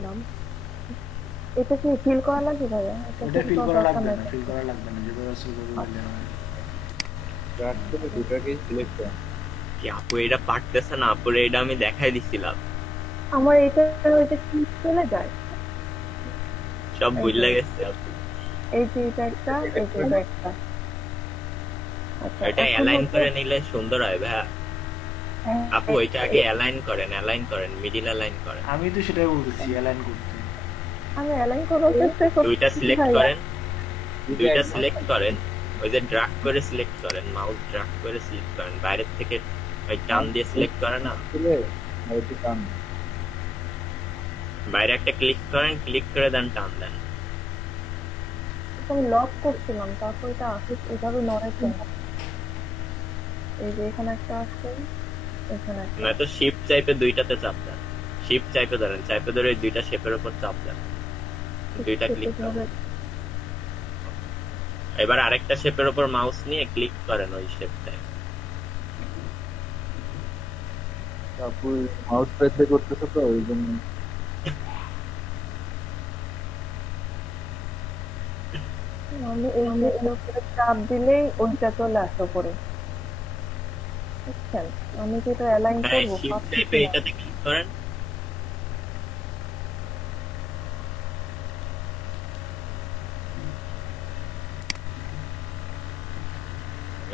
দিলাম। এটা কি ফিল করা লাগবে ভাইয়া? এটা ওটা ফিল ফিল করা করা দরকার লাগবে নাই না, তো? ফিল করা লাগবে না, যেভাবে আছে ওইভাবে দিলে হয়। ড্রাগ করে দুটাকেই সিলেক্ট করেন। কি আপু এটা পারতেছে না? আপুরে এটা আমি দেখাই দিছিলাম, আমার এটা ওইটা কি চলে যায়? সব এই যে ভুলে গেছে আপু। এই যে এটা একটা, এই যে এটা একটা। আচ্ছা এটা এখন অ্যালাইন হচ্ছে করে নিলে সুন্দর হয় ভাইয়া। আপু এটা আগে এ- অ্যালাইন করেন, অ্যালাইন করেন, মিডিল অ্যালাইন করেন। আমি তো সেটাই বলতেছি, অ্যালাইন করতে। আমি অ্যালাইন করার চেষ্টা দুইটা করছি সিলেক্ট ভাইয়া। করেন, দুইটা সিলেক্ট করেন, ওই যে ড্রাগ করে সিলেক্ট করেন, মাউস ড্রাগ করে সিলেক্ট করেন, বাইরের থেকে ওই টান দিয়ে সিলেক্ট করে না, তুলে আর একটু টান। বাইরে একটা ক্লিক করেন, ক্লিক করে দেন, টান দেন। আমি লক করছিলাম, তারপর এটা আসে এভাবে নড়ে কেন? এই যে এখানে একটা আছে, এখানে একটা নয়তো শিফট চাইপে দুইটাতে চাপ দেন, শিফট চাইপে ধরেন, চাইপে ধরে দুইটা শেপের উপর চাপ দেন, দুইটা ক্লিক করেন। এবার আরেকটা শেপের উপর মাউস নিয়ে ক্লিক করেন ওই শেপটায়। তারপর মাউস প্রেসে করতেছে তো ওই জন্য। আমি এই যে উপরে চাপ দিলেই ওইটা চলে আসে উপরে, বুঝছেন? আমি কি এটা অ্যালাইন হ্যাঁ, করবো শিফট পারছি চাইপে না। এটাতে ক্লিক করেন,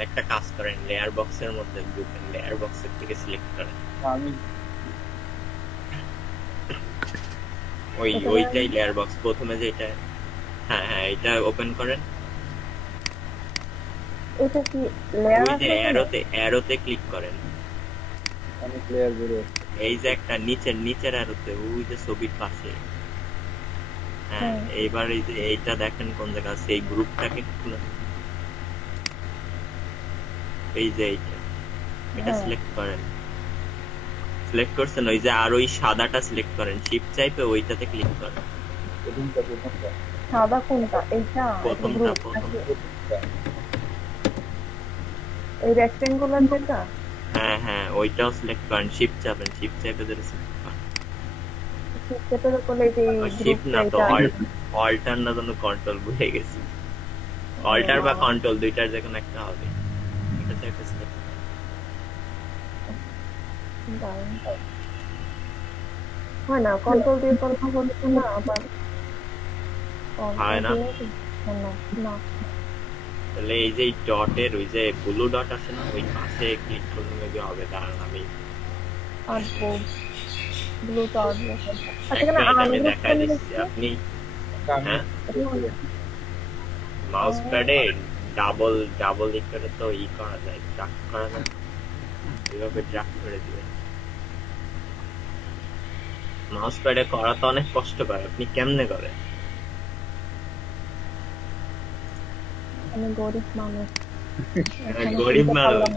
একটা কাজ করেন, লেয়ার বক্সের মধ্যে ঢুকেন, লেয়ার বক্সের থেকে সিলেক্ট করেন আমি ওইটাই লেয়ার বক্স প্রথমে যেটা। হ্যাঁ হ্যাঁ, এটা ওপেন করেন, এটা কি লেয়ার ওই যে আছে এখানে? অ্যারোতে ক্লিক করেন, অনেক লেয়ার বেরো। এই যে একটা নিচের অ্যারোতে, ওই যে ছবির পাশে। হ্যাঁ, এইবার এই যে এইটা দেখেন কোন জায়গা আছে, এই গ্রুপটাকে খুলে, এই যে এটা সিলেক্ট করেন, সিলেক্ট করছেন, ওই যে আর ওই সাদাটা সিলেক্ট করেন, শিফট চাইপে ওইটাতে ক্লিক করেন। প্রথমটা সাদা কোনটা? এইটা প্রথমটা এই রেক্টেঙ্গুলার যেটা? হ্যাঁ হ্যাঁ, ওইটাও সিলেক্ট করেন, শিফট চাপেন, শিফট চাইপে ধরে সিলেক্ট করেন। সেটার উপরে এই যে শিফট না তো, অল্টার না, যেন কন্ট্রোল ভুলে গেছি, অল্টার বা কন্ট্রোল দুইটার যে কোনো একটা হবে, এটা চাইপে সিলেক্ট হয় না, কন্ট্রোল দিয়ে কথা বলছে না আবার। হয় না। না তাহলে এই যে ডটের ওই যে ব্লু ডট আছে না, ওই পাশে ক্লিক করলে মেবি হবে। দাঁড়ান আমি আসবো, ব্লু তো আসবো। আমি দেখাই দিচ্ছি। আপনি মাউস প্যাডে ডাবল করে তো ই করা যায়, ড্রাগ করা যায়, এভাবে ড্রাগ করে দিবেন। মাউস প্যাডে করা তো অনেক কষ্টকর, আপনি কেমনে করেন? আমি গরিব মানুষ। গরিব মানুষ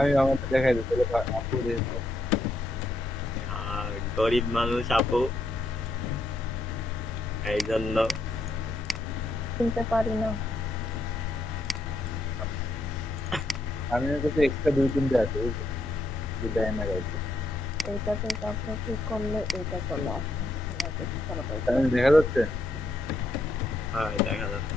আমি আমাকে দেখাই দিতে গরিব মানুষ আপু, এই জন্য কিনতে পারি না। আমি কাছে এক্সট্রা 2-3টে আছে, দুটা এনে গেছে। এইটাতে তারপর ক্লিক করলে এইটা চলে আসে। দেখা যাচ্ছে? হ্যাঁ দেখা যাচ্ছে।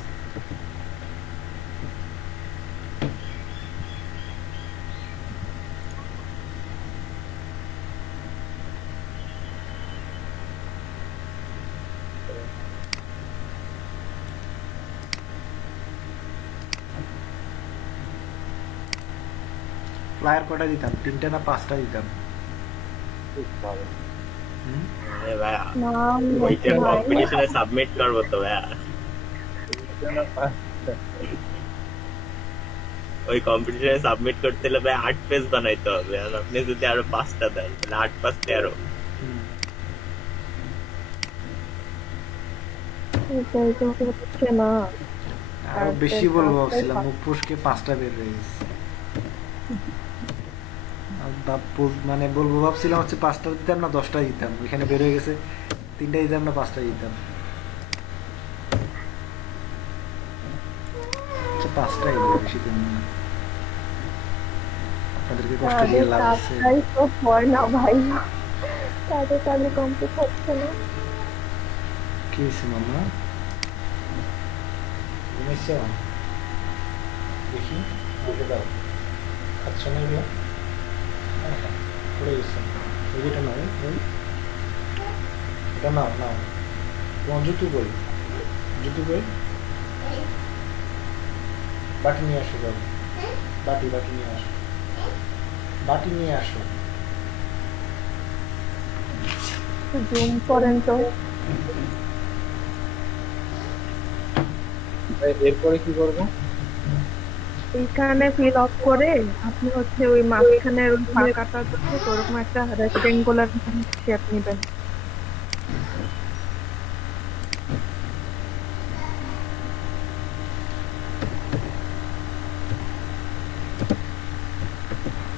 ফ্লায়ার কটা দিতাম? 3টা না 5টা দিতাম? কম্পিটিশনে সাবমিট করবো তো ভাইয়া, ওই কম্পিটিশনে সাবমিট করতে হলে ভাই 8 পেজ বানাইতে হবে, আর আপনি যদি আরো 5টা দেন তাহলে 8 5 13। আরো বেশি বলবো ভাবছিলাম, মুখ ফুসকে 5টা বের হয়ে গেছে। মানে বলবো ভাবছিলাম হচ্ছে 5টা দিতাম না 10টা দিতাম, ওইখানে বের হয়ে গেছে 3টা দিতাম না 5টা দিতাম। 5টাই বেশি দিন না। আপনাদেরকে কষ্ট দিয়ে লাভ আছে? কাজটাই তো হয় না ভাই, কাজে কাজে কমপ্লিট হচ্ছে না। কি হয়েছে মামা? ঘুমাইছো? দেখি দেখে দাও। খাচ্ছ না এগুলো? পড়ে গেছে। ওইটা নাও, ওই এটা নাও নাও। তোমার জুতো কই? জুতো কই? বাটি নিয়ে আসো যাও। বাটি বাটি নিয়ে আসো। বাটি নিয়ে আসো। জুম করেন তো। এরপরে কি করবো? এইখানে ফিল অফ করে আপনি হচ্ছে ওই মাঝখানের ওই ফাঁকাটা থেকে ওরকম একটা রেক্টেঙ্গুলার শেপ নেবেন।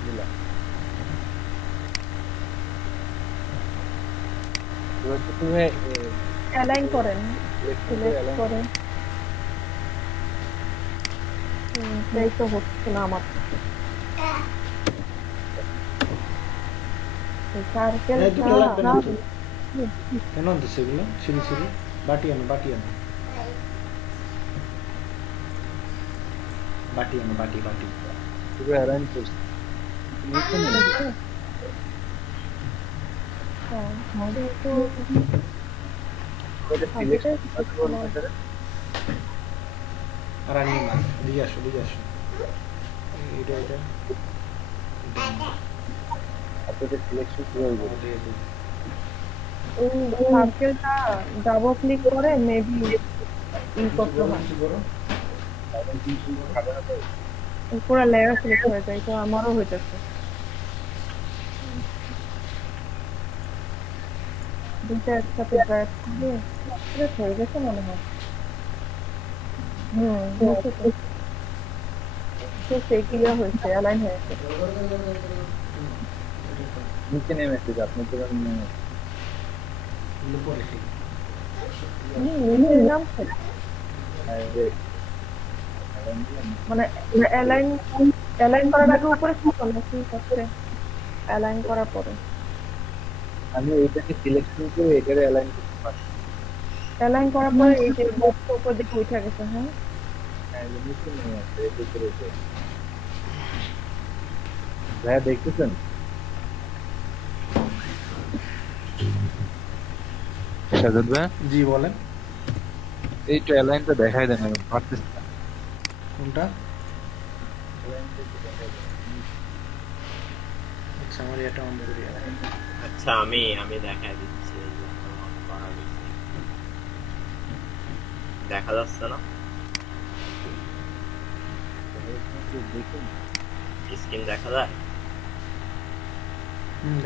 দিলাম। এবার তো তুমি অ্যালাইন করেন, select সিলেক্ট align করেন। এই তো হচ্ছে না আমার সার্কেল। এই দুটো লাগবে না তো? কেন আনতেছে এগুলো? সিঁড়ি সিঁড়ি বাটি আনো, বাটি আনো, বাটি আনো, বাটি বাটি। পুরো align করছি। নিচে নিয়ে যাবে। এটা selection করবো না এটা। আর আনিয়ে না, দিয়ে আসো দিয়ে আসো। এটা এটা আপনাদের সিলেকশন কিভাবে করবো? দিয়ে দিই। সার্কেলটা ডাবল ক্লিক করে মেবি করতে হয়, কিছু করো। এখন কি খাবে না তো? পুরো লেয়ার সিলেক্ট হয়ে যায়। তো আমারও হইতেছে দুইটা একসাথে ড্রাইভ করে সিলেক্ট হয়ে গেছে মনে হয়। হয়েছে তো সেই ক্লিয়ার হয়েছে, অ্যালাইন হয়েছে। নিচে নেমেছে যে আপনার তো নেমে এগুলো পরে ঠিক। নিচে নামছে মানে অ্যালাইন অ্যালাইন করার আগে উপরে ছিল নাকি হচ্ছে অ্যালাইন করার পরে? আমি এইটাকে সিলেকশন করে এটারে অ্যালাইন করতে পারি। অ্যালাইন করার পরে এই যে বক্স উপর দিকে উঠে গেছে। হ্যাঁ, হ্যাঁ, এই নিচে নেমে আছে এর উপরে উঠে। ভাইয়া দেখতেছেন? সাজাদ ভাই জি বলেন। এই তো অ্যালাইনটা দেখাই দেন, আমি পারতেছি না। কোনটা? আচ্ছা আমার এটা অন করি। আচ্ছা আমি আমি দেখাই দিচ্ছি এই যে আমার করা হয়েছে। দেখা যাচ্ছে না? দেখুন স্ক্রিন দেখা যায়?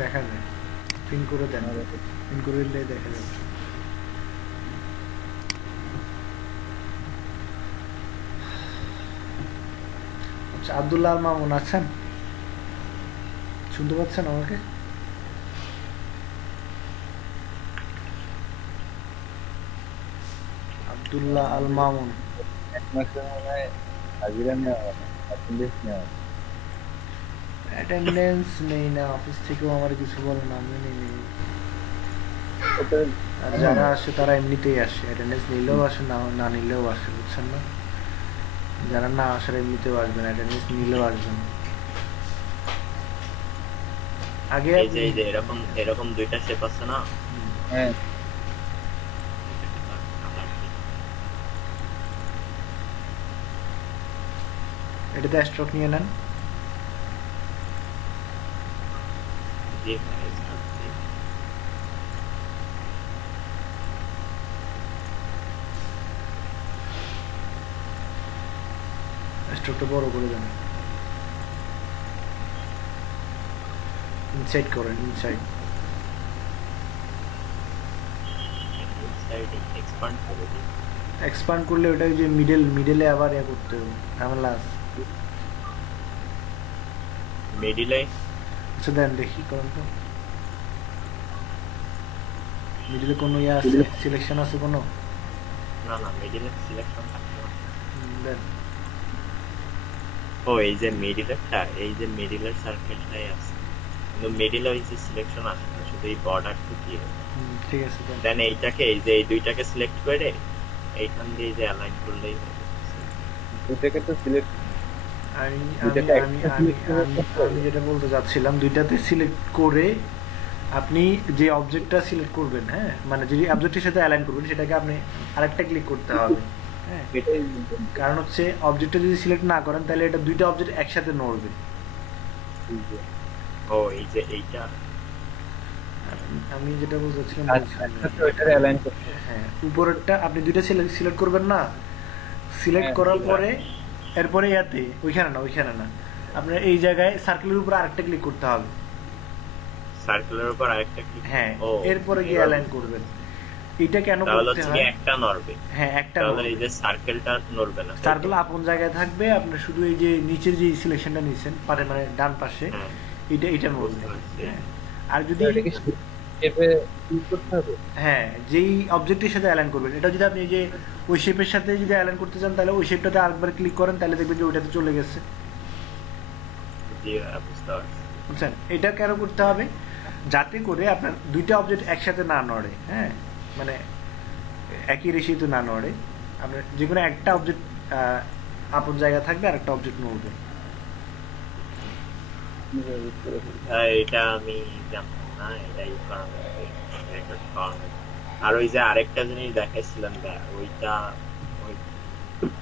দেখা যায়। পিন করে দেন, পিন করে দিলে দেখা যাবে। আচ্ছা আব্দুল্লাহ আল মামুন আছেন? শুনতে পাচ্ছেন আমাকে? আব্দুল্লাহ আল মামুন এক মাসের মনে হয় হাজিরা নেওয়া হবে, অ্যাটেন্ডেন্স নেওয়া হবে। অ্যাটেন্ডেন্স নেই না, অফিস থেকেও আমার কিছু বলে না, আমি নেই। ওটা আর যারা আসে তারা এমনিতেই আসে, অ্যাটেন্ডেন্স নিলেও আসে, না না নিলেও আসে, বুঝছেন না? যারা না আসার এমনিতেও আসবেন, অ্যাটেন্ডেন্স নিলেও আসবেন। আগে এই যে এই যে এরকম এরকম দুইটা শেপ আছে না? হ্যাঁ এটাতে স্ট্রোক নিয়ে নেন। জি ভাই, জি। স্ট্রোকটা বড় করে দেন, ইনসাইড করেন, ইনসাইড। সাইড এক্সপান্ড করে দিই। এক্সপান্ড করলে ওটা যে মিডলে আবার ইয়ে করতে হবে, ঝামেলা আছে। মিডিলে আচ্ছা দেন দেখি করেন তো। মিডলে কোনো ইয়ে আছে, সিলেকশন আছে কোনো? না না মিডিলে সিলেকশন থাকবে না। দেন ও এই যে মিডিলেরটা, এই যে মিডিলের সার্কেলটাই আছে, কিন্তু মিডিলে ওই যে সিলেকশন আসে না, শুধু এই বর্ডারটা দিয়ে। ঠিক আছে দেন। দেন এইটাকে, এই যে এই দুইটাকে সিলেক্ট করে এইখান দিয়ে যে অ্যালাইন করলেই হবে। দুটাকে তো সিলেক্ট, আমি দুটাকে আমি একটা আমি সিলেক্ট করে আমি করতে আমি হবে। যেটা বলতে চাচ্ছিলাম, দুইটাতে সিলেক্ট করে আপনি যে অবজেক্টটা সিলেক্ট করবেন, হ্যাঁ, মানে যে অবজেক্টের সাথে অ্যালাইন করবেন সেটাকে আপনি আরেকটা ক্লিক করতে হবে, হ্যাঁ। এটাই কারণ হচ্ছে অবজেক্টটা যদি সিলেক্ট না করেন তাহলে এটা দুইটা অবজেক্ট একসাথে নড়বে। ও এই যে এইটা, আমি যেটা বলতে চাচ্ছিলাম একসাথে ওইটারে অ্যালাইন করতে হবে। হ্যাঁ, উপরেরটা আপনি দুইটা সিলেক্ট করবেন না, সিলেক্ট হ্যাঁ, করার ঠিক পরে এরপরে ইয়াতে ওইখানে না আপনার এই জায়গায় সার্কেলের উপর আরেকটা ক্লিক করতে হবে, সার্কেলের উপর আরেকটা ক্লিক। হ্যাঁ, ও এরপরে গিয়ে অ্যালাইন করবেন। এটা কেন তাহলে করতে হচ্ছে হয়? একটা নড়বে, হ্যাঁ, একটা তাহলে এই যে সার্কেলটা নড়বে না। সার্কেল আপন জায়গায় থাকবে, আপনার শুধু এই যে নিচের যে সিলেকশনটা নিছেন পারে মানে ডান পাশে হ্যাঁ, এটা নড়বে, বুঝতে পারছি। হ্যাঁ। আর যদি এটাকে শেপে ক্লিক করতে হবে। হ্যাঁ, যেই অবজেক্টের সাথে অ্যালাইন করবেন, এটা যদি আপনি এই যে ওই শেপের সাথে যদি অ্যালাইন করতে চান তাহলে ওই শেপটাতে আরেকবার ক্লিক করেন, তাহলে দেখবেন যে ওইটাতে চলে গেছে, জি বুঝতে পারছি। বুঝছেন? এটা কেন করতে হবে? যাতে করে আপনার দুইটা অবজেক্ট একসাথে না নড়ে, হ্যাঁ, মানে একই রেশিওতে না নড়ে, আপনার যে কোনো একটা অবজেক্ট আপন জায়গা থাকবে আর একটা অবজেক্ট নড়বে। এটা আমি জানতাম না, এটাই করানো রেকর্ড করানো। আর ওই যে আরেকটা জিনিস দেখাইছিলাম, ওইটা ওই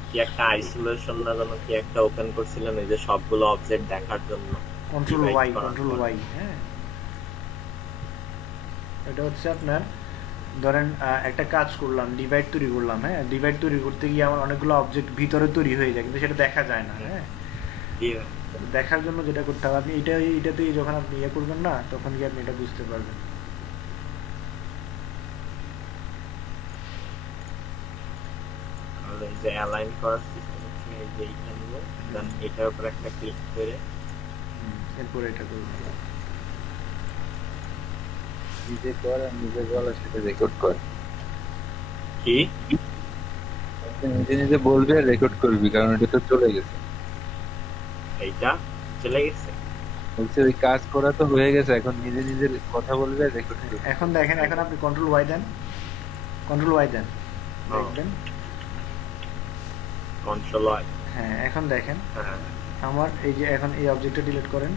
কি একটা আইসোলেশন না জানো কি একটা ওপেন করছিলাম, এই যে সবগুলো অবজেক্ট দেখার জন্য কন্ট্রোল divide ওয়াই, করার কন্ট্রোল পর। ওয়াই, হ্যাঁ। এটা হচ্ছে আপনার ধরেন একটা কাজ করলাম, ডিভাইড তৈরি করলাম, হ্যাঁ, ডিভাইড তৈরি করতে গিয়ে আমার অনেকগুলো অবজেক্ট ভিতরে তৈরি হয়ে যায় কিন্তু সেটা দেখা যায় না, হ্যাঁ। দিয়ে দেখার জন্য যেটা করতে হবে, আপনি এটাতে যখন আপনি ইয়ে করবেন না তখন গিয়ে আপনি এটা বুঝতে পারবেন। এই যে অ্যালাইন করার সিস্টেম হচ্ছে এই যে এইটা নিব, দেন এটার উপর একটা ক্লিক করে এরপরে এটা করবেন। নিজে কর আর নিজে বলা সেটা রেকর্ড কর। কি নিজে নিজে বলবি আর রেকর্ড করবি, কারণ এটা তো চলে গেছে। এইটা চলে গেছে। বলছে ওই কাজ করা তো হয়ে গেছে, এখন নিজে নিজে কথা বলবি আর রেকর্ড করবি। এখন দেখেন, এখন আপনি কন্ট্রোল ওয়াই দেন, কন্ট্রোল ওয়াই দেন, দেখবেন। কন্ট্রোল ওয়াই, হ্যাঁ, এখন দেখেন হ্যাঁ আমার এই যে এখন এই অবজেক্টটা ডিলিট করেন,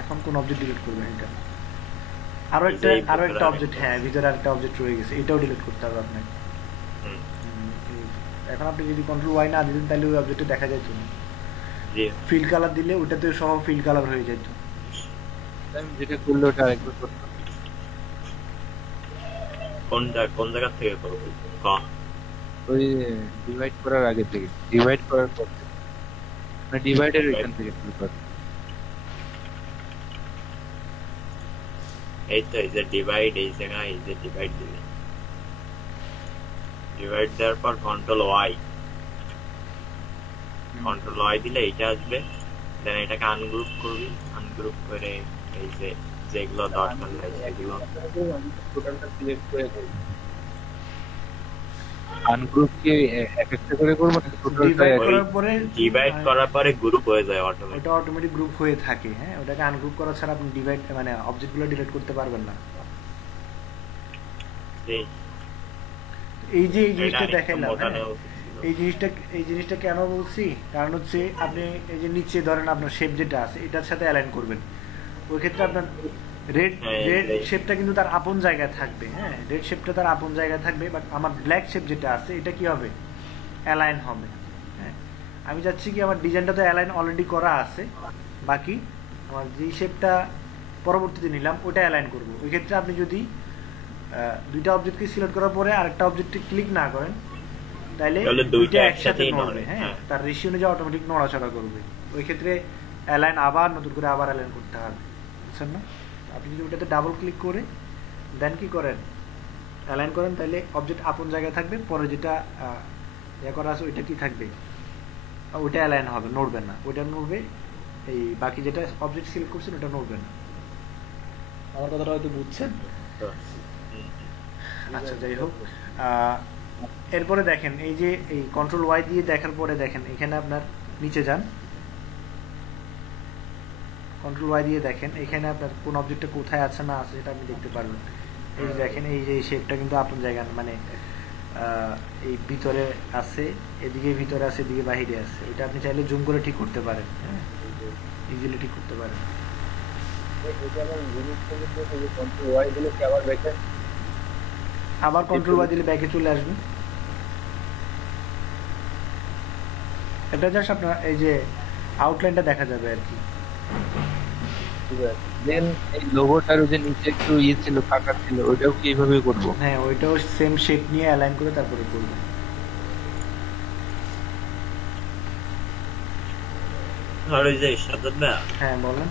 এখন কোন অবজেক্ট ডিলিট করবেন? এটা আরো এই যে এই একটা ভিতরে অবজেক্ট, আরেকটা হ্যাঁ, ভিতরে আরেকটা অবজেক্ট রয়ে গেছে, এটাও ডিলিট করতে হবে আপনাকে। হুম, এখন আপনি যদি কন্ট্রোল ওয়াই না দিতেন তাহলে ওই অবজেক্টে দেখা যেত না। জি ফিল কালার দিলে ওটাতে সহ ফিল কালার হয়ে যেত। আমি যেটা করলে ওটা আরেকবার করতে হবে। কোন জায়গা থেকে করবো? ওই ডিভাইড করার আগে থেকে, ডিভাইড করার পর থেকে, মানে ডিভাইডের ওইখান থেকে শুরু কর। এই তো এই যে ডিভাইড, এই জায়গায় এই যে ডিভাইড দিলে, ডিভাইড দেওয়ার পর কন্ট্রোল ওয়াই, কন্ট্রোল ওয়াই দিলে এইটা আসবে। দেন এটাকে আনগ্রুপ করবি, আনগ্রুপ করে এই যে যেগুলো দরকার নাই সেগুলো টোটালটা সিলেক্ট করে করবি। আনগ্রুপ কি এক একটা করে করবো না টোটালটা? ডিভাইড ওই করার পরে ডিভাইড করার পরে গ্রুপ হয়ে যায় অটোমেটিক। ওটা অটোমেটিক গ্রুপ হয়ে থাকে, হ্যাঁ। ওটাকে আনগ্রুপ করা ছাড়া আপনি ডিভাইড মানে অবজেক্টগুলো ডিলিট করতে পারবেন না। এই যে এই জিনিসটা দেখাইলাম, হ্যাঁ, এই জিনিসটা কেন বলছি, কারণ হচ্ছে আপনি এই যে নিচে ধরেন আপনার শেপ যেটা আছে এটার সাথে অ্যালাইন করবেন, ওই ক্ষেত্রে আপনার রেড রেড শেপটা কিন্তু তার আপন জায়গায় থাকবে, হ্যাঁ, রেড শেপটা তার আপন জায়গায় থাকবে, বাট আমার ব্ল্যাক শেপ যেটা আছে এটা কি হবে, অ্যালাইন হবে, হ্যাঁ। আমি চাচ্ছি কি আমার ডিজাইনটা তো অ্যালাইন অলরেডি করা আছে, বাকি আমার যে শেপটা পরবর্তীতে নিলাম ওটা অ্যালাইন করব। ওই ক্ষেত্রে আপনি যদি দুইটা অবজেক্টকে সিলেক্ট করার পরে আরেকটা অবজেক্টে ক্লিক না করেন তাহলে দুইটা একসাথে নড়বে, হ্যাঁ, তার রেশিও অনুযায়ী অটোমেটিক নড়াচড়া করবে। ওই ক্ষেত্রে অ্যালাইন আবার নতুন করে আবার অ্যালাইন করতে হবে, বুঝছেন না? আপনি যদি ওটাতে ডাবল ক্লিক করে দেন কি করেন, অ্যালাইন করেন, তাহলে অবজেক্ট আপন জায়গায় থাকবে, পরে যেটা ইয়ে করা আছে ওইটা কি থাকবে, ওইটা অ্যালাইন হবে, নড়বে না, ওইটা নড়বে, এই বাকি যেটা অবজেক্ট সিলেক্ট করছেন ওটা নড়বে না। আমার কথাটা হয়তো বুঝছেন? আচ্ছা, যাই হোক, এরপরে দেখেন এই যে এই কন্ট্রোল ওয়াই দিয়ে দেখার পরে দেখেন এখানে আপনার নিচে যান, কন্ট্রোল ওয়াই দিয়ে দেখেন এখানে আপনার কোন অবজেক্টটা কোথায় আছে না আছে সেটা আপনি দেখতে পারবেন। এই যে দেখেন এই যে শেপটা কিন্তু আপন জায়গা মানে এই ভিতরে আছে, এদিকে ভিতরে আছে, এদিকে বাহিরে আছে। এটা আপনি চাইলে জুম করে ঠিক করতে পারেন, হ্যাঁ ইজিলি ঠিক করতে পারেন। আবার কন্ট্রোল ওয়াই দিলে ব্যাকে চলে আসবে। এটা জাস্ট আপনার এই যে আউটলাইনটা দেখা যাবে আর কি। দেন এই লোগোটার যে নিচে একটু ইয়ে ছিল, ফাঁকা ছিল, ওইটাও কি এইভাবে করব? হ্যাঁ ওইটাও সেম শেপ নিয়ে অ্যালাইন করে তারপরে করবেন। আর ওই যে সাজ্জাদ ভাই, হ্যাঁ বলেন।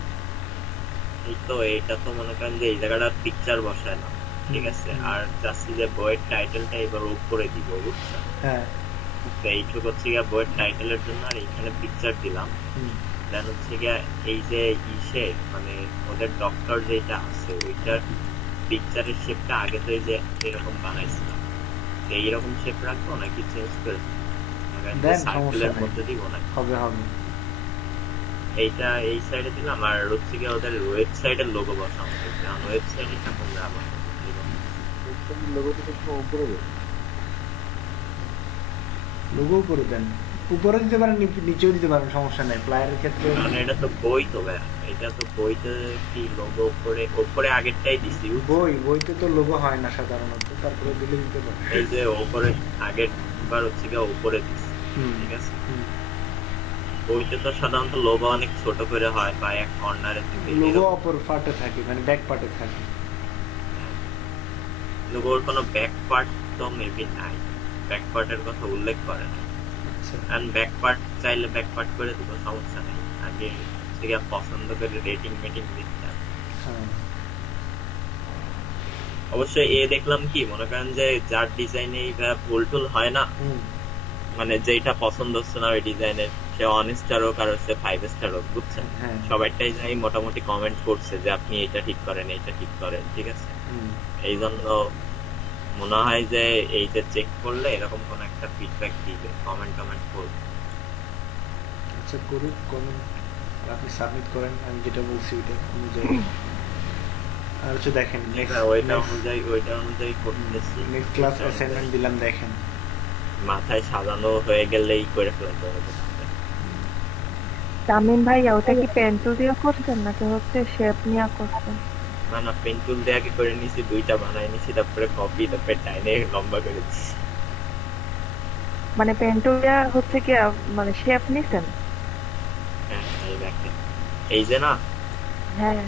এই তো এটা তো মনে করেন যে এই জায়গাটা পিকচার বসায় না, ঠিক আছে, আর জাস্ট যে বইয়ের টাইটেলটা এবার উপরে দিব, বুঝছেন? হ্যাঁ তো এইটুকু হচ্ছে গিয়ে বইয়ের টাইটেলের জন্য, আর এখানে পিকচার দিলাম। দেন হচ্ছে গিয়ে এই যে ইসে মানে ওদের ডক্টর যেটা আছে ওইটার পিকচারের শেপটা আগে তো এই যে এরকম বানাইছিলাম, এইরকম শেপ রাখবো নাকি চেঞ্জ করে দেন সার্কেলের মধ্যে দিব না? হবে হবে। এইটা এই সাইডে দিলাম, আর হচ্ছে গিয়ে ওদের ওয়েবসাইটের লোগো বসানো হয়েছে, কারণ ওয়েবসাইটে এখন আমার লোগো উপরে দেন, উপরে দিতে পারেন নিচেও দিতে পারেন, সমস্যা নাই প্লায়ারের ক্ষেত্রে। কারণ এটা তো বই তো ভাই, এটা তো বইতে কি লোগো উপরে উপরে আগেরটাই দিছি। বইতে তো লোগো হয় না সাধারণত, তারপরে দিলে দিতে পারেন। এই যে উপরে আগের বার হচ্ছে গিয়ে উপরে দিছি, ঠিক আছে। বইতে তো সাধারণত লোগো অনেক ছোট করে হয় বা এক কর্নারে থাকে, লোগো অপর পার্টে থাকে মানে ব্যাক পার্টে থাকে। লোগোর কোনো ব্যাক পার্ট তো মেবি নাই, ব্যাক পার্টের কথা উল্লেখ করে না। এন্ড ব্যাক পার্ট চাইলে ব্যাক পার্ট করে দিব, সমস্যা নেই। আগে হচ্ছে গিয়ে পছন্দ করে রেটিং মেটিং দিতে হবে। অবশ্যই এ দেখলাম কি মনে করেন যে যার ডিজাইনে এইভাবে ভুল টুল হয় না, মানে যেটা পছন্দ হচ্ছে না ওই ডিজাইনের, সে 1 স্টার হোক আর হচ্ছে 5 স্টার হোক, বুঝছেন? সবাইটাই যাই মোটামুটি কমেন্ট করছে যে আপনি এটা ঠিক করেন, এটা ঠিক করেন, ঠিক আছে। এই জন্য মনে হয় যে এই যে চেক করলে এরকম কোন একটা ফিডব্যাক দিবে, কমেন্ট করবে। আচ্ছা করুক কমেন্ট, আপনি সাবমিট করেন, আমি যেটা বলছি ওইটা অনুযায়ী। আর হচ্ছে দেখেন ওইটা অনুযায়ী করতেছি। নেক্সট ক্লাস অ্যাসাইনমেন্ট দিলাম, দেখেন মাথায় সাজানো হয়ে গেলেই করে ফেলতে হবে। তামিম ভাই ওটা কি পেন্সিল দিয়ে করছেন নাকি হচ্ছে শেপ নিয়ে করছেন? না না, পেন্সিল দিয়ে আগে করে নিছি, দুইটা বানাই নিছি, তারপরে কপি, তারপরে টাইনে লম্বা করে দিছি। মানে পেন্সিল দিয়ে হচ্ছে কি মানে শেপ নিছেন? হ্যাঁ এই দেখেন, এই যে না, হ্যাঁ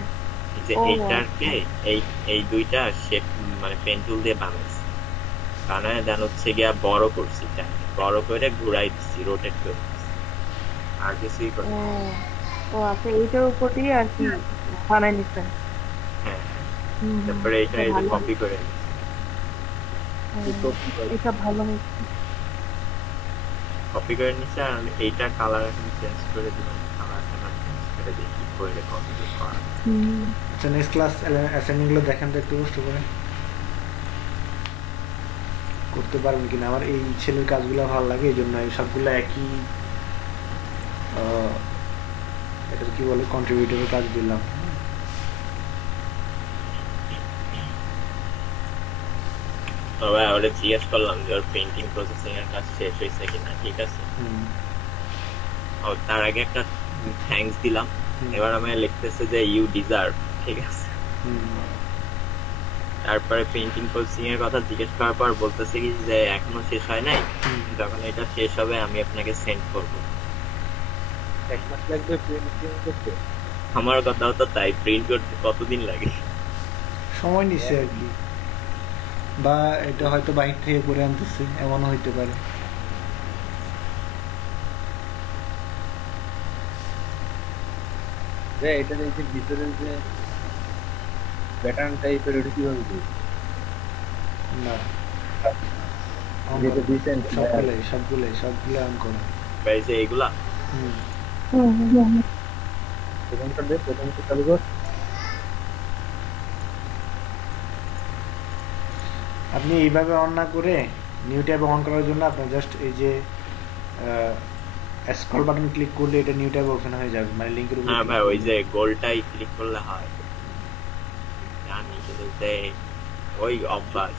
এই যে এইটাকে এই দুইটা শেপ মানে পেন্সিল দিয়ে বানাইছি, বানায় দেন হচ্ছে গিয়া বড় করছি, বড় করে ঘুরাই দিচ্ছি, রোটেট করে দিচ্ছি, আর কিছুই করি। ও আচ্ছা, এইটার উপর দিয়ে আর কি বানাই নিছেন? হ্যাঁ, তারপরে এটা এই যে কপি করে এটা ভালো হয়েছে, কপি করে নিচ্ছে। আর এইটা কালার এখন চেঞ্জ করে দিলাম, কালারটা চেঞ্জ করে দেখি করে কপি করা। আচ্ছা নেক্সট ক্লাস অ্যাসাইনমেন্ট গুলো দেখেন তো একটু কষ্ট করে করতে পারবেন কিনা। আমার এই ছেলের কাজগুলো ভালো লাগে, এই জন্য এই সবগুলো একই এটা কি বলে কন্ট্রিবিউটরের কাজ দিলাম। তবে ওরা জিজ্ঞেস করলাম যে ওর পেইন্টিং প্রসেসিং এর কাজ শেষ হয়েছে কিনা, ঠিক আছে। তার আগে একটা থ্যাঙ্কস দিলাম, এবার আমি লিখতেছে যে ইউ ডিজার্ভ, ঠিক আছে। তারপরে পেইন্টিং প্রসেসিং এর কথা জিজ্ঞেস করার পর বলতেছে কি যে এখনো শেষ হয় নাই, যখন এটা শেষ হবে আমি আপনাকে সেন্ড করবো। আমার কথাও তো তাই, প্রিন্ট করতে কতদিন লাগে, সময় নিচ্ছে আর কি, বা এটা হয়তো বাইরে থেকে করে আনতেছে, এমনও হইতে পারে। এটা যে ভিতরে যে প্যাটার্ন টাইপের, ওটা কিভাবে দিই? না সবগুলো অন করো পাইছে এইগুলা। প্রথমটা দে, প্রথমটা চালু কর। আপনি এইভাবে অন না করে নিউ ট্যাবে অন করার জন্য আপনার জাস্ট এই যে স্ক্রল বাটন ক্লিক করলে এটা নিউ ট্যাব ওপেন হয়ে যাবে, মানে লিংকের উপর। হ্যাঁ ভাই, ওই যে গোলটাই ক্লিক করলে হয়, জানি, কিন্তু যে ওই অভ্যাস।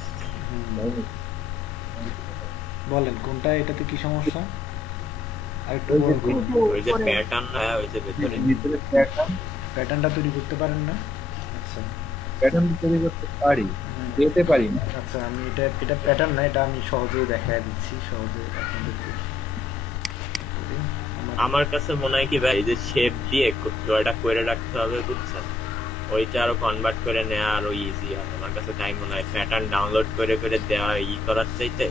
বলেন কোনটা, এটাতে কি সমস্যা? আর একটু ওই যে বড় করুন। ওই যে প্যাটার্ন, ওই যে ভেতরে ভিতরে প্যাটার্ন প্যাটার্নটা তৈরি করতে পারেন না? আচ্ছা প্যাটার্ন তৈরি করতে পারি, যেতে পারি না। আচ্ছা, আমি এটা প্যাটার্ন না, এটা আমি সহজে দেখায় দিচ্ছি, সহজে আপনাদেরকে। আমার কাছে মনে হয় কি ভাই, এই যে শেপ দিয়ে ওটা করে রাখতে হবে, বুঝছেন? ওইটা আরো কনভার্ট করে নেওয়া আরো ইজি হয় আমার কাছে, তাই মনে হয়। প্যাটার্ন ডাউনলোড করে করে দেওয়া করার চাইতে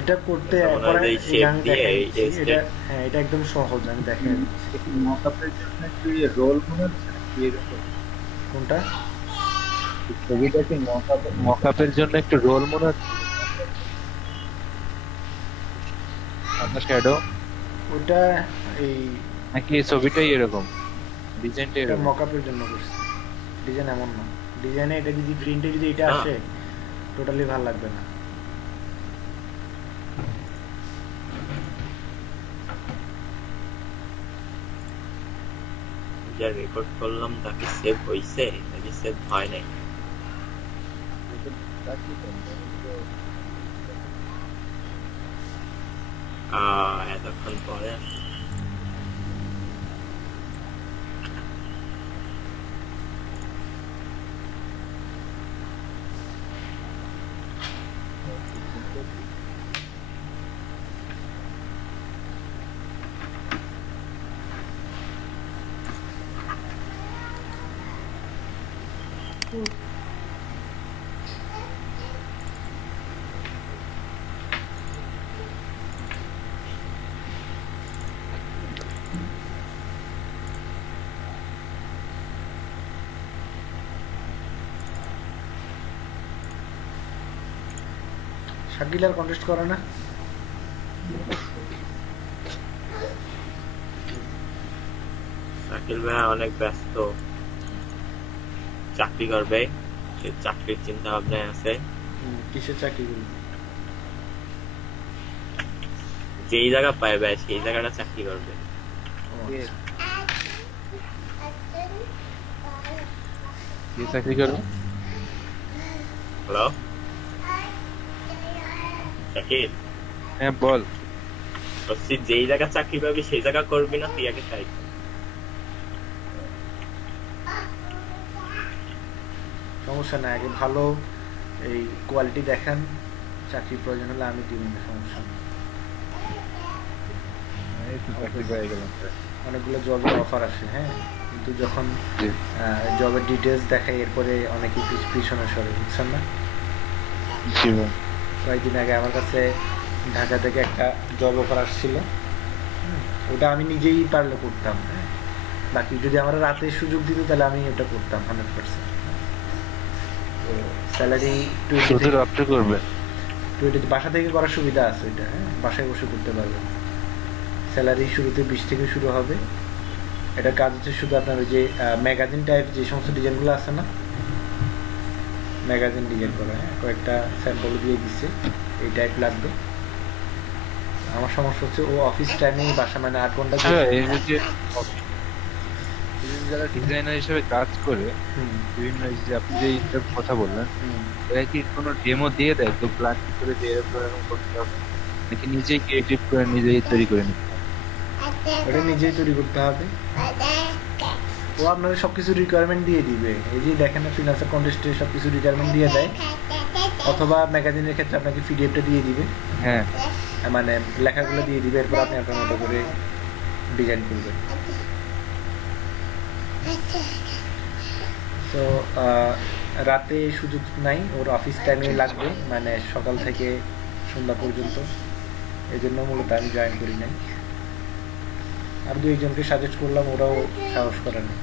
এটা করতে হ্যাঁ, এটা একদম সহজ, আমি দেখাই দিচ্ছি। মকআপের জন্য একটু রোল মনে হচ্ছে নাকি এরকম? কোনটা? ছবিটাকে মকআপের জন্য একটু রোল মনে হচ্ছে, আপনার শ্যাডো ওটা এই নাকি এই ছবিটাই এরকম, ডিজাইনটা এটা এরকম? মকআপের জন্য করছি, ডিজাইন এমন না। ডিজাইনে এটা যদি প্রিন্টে যদি এটা আসে টোটালি ভালো লাগবে না। যা রেকর্ড করলাম তাকে সেভ হইছে নাকি সেভ হয় নাই? এতক্ষণ পরে শাকিল আর কন্টেস্ট করে না? শাকিল ভাই অনেক ব্যস্ত, চাকরি করবে, সে চাকরির চিন্তা ভাবনায় আছে। কিসের চাকরি করবে? যেই জায়গা পায় ভাই সেই জায়গাটা চাকরি করবে। কি চাকরি করো? হ্যালো শাকিল, হ্যাঁ বল। বলছি যেই জায়গা চাকরি পাবি সেই জায়গা করবি না, তুই আগে চাই। সমস্যা নাই, আগে ভালো এই কোয়ালিটি দেখান, চাকরির প্রয়োজন হলে আমি দিব না, সমস্যা নেই। অনেকগুলো জবের অফার আসে, হ্যাঁ, কিন্তু যখন জবের ডিটেলস দেখাই এরপরে অনেকে পিছনে সরে, বুঝছেন না? কয়েকদিন আগে আমার কাছে ঢাকা থেকে একটা জব অফার আসছিল, ওটা আমি নিজেই পারলে করতাম, হ্যাঁ, বাকি যদি আমার রাতে সুযোগ দিত তাহলে আমি ওটা করতাম 100%। তো স্যালারি 20 করবে, বাসা থেকে করার সুবিধা আছে ওইটা, হ্যাঁ, বাসায় বসে করতে পারবেন। স্যালারি শুরুতে 20 থেকে শুরু হবে। এটা কাজ হচ্ছে শুধু আপনার ওই যে ম্যাগাজিন টাইপ যে সমস্ত ডিজাইনগুলো আছে না, ম্যাগাজিন ডিজাইন করা, হ্যাঁ, কয়েকটা স্যাম্পল দিয়ে দিচ্ছে, এই টাইপ লাগবে। আমার সমস্যা হচ্ছে ও অফিস টাইমে বাসা, মানে 8 ঘন্টা যারা ডিজাইনার হিসেবে কাজ করে বিভিন্ন, যে আপনি যে এইটার কথা বললেন, এরা কি কোনো ডেমো দিয়ে দেয় তো প্ল্যান করে যে এরকম করতে হবে, নাকি নিজেই ক্রিয়েটিভ করে নিজেই তৈরি করে নিতে হবে? ওটা নিজেই তৈরি করতে হবে। ও আপনাদের সবকিছু রিকোয়ারমেন্ট দিয়ে দিবে, এই যে দেখেন না ফ্রিল্যান্সার কন্টেস্টে সবকিছু রিকোয়ারমেন্ট দিয়ে দেয়, অথবা ম্যাগাজিনের ক্ষেত্রে আপনাকে পিডিএফটা দিয়ে দিবে, হ্যাঁ, মানে লেখাগুলো দিয়ে দিবে, এরপর আপনি আপনার মতো করে ডিজাইন করবেন। তো রাতে সুযোগ নাই, ওর অফিস টাইমে লাগবে, মানে সকাল থেকে সন্ধ্যা পর্যন্ত, এই জন্য মূলত আমি জয়েন করি নাই। আর 2 একজনকে সাজেস্ট করলাম, ওরাও সাহস করে না।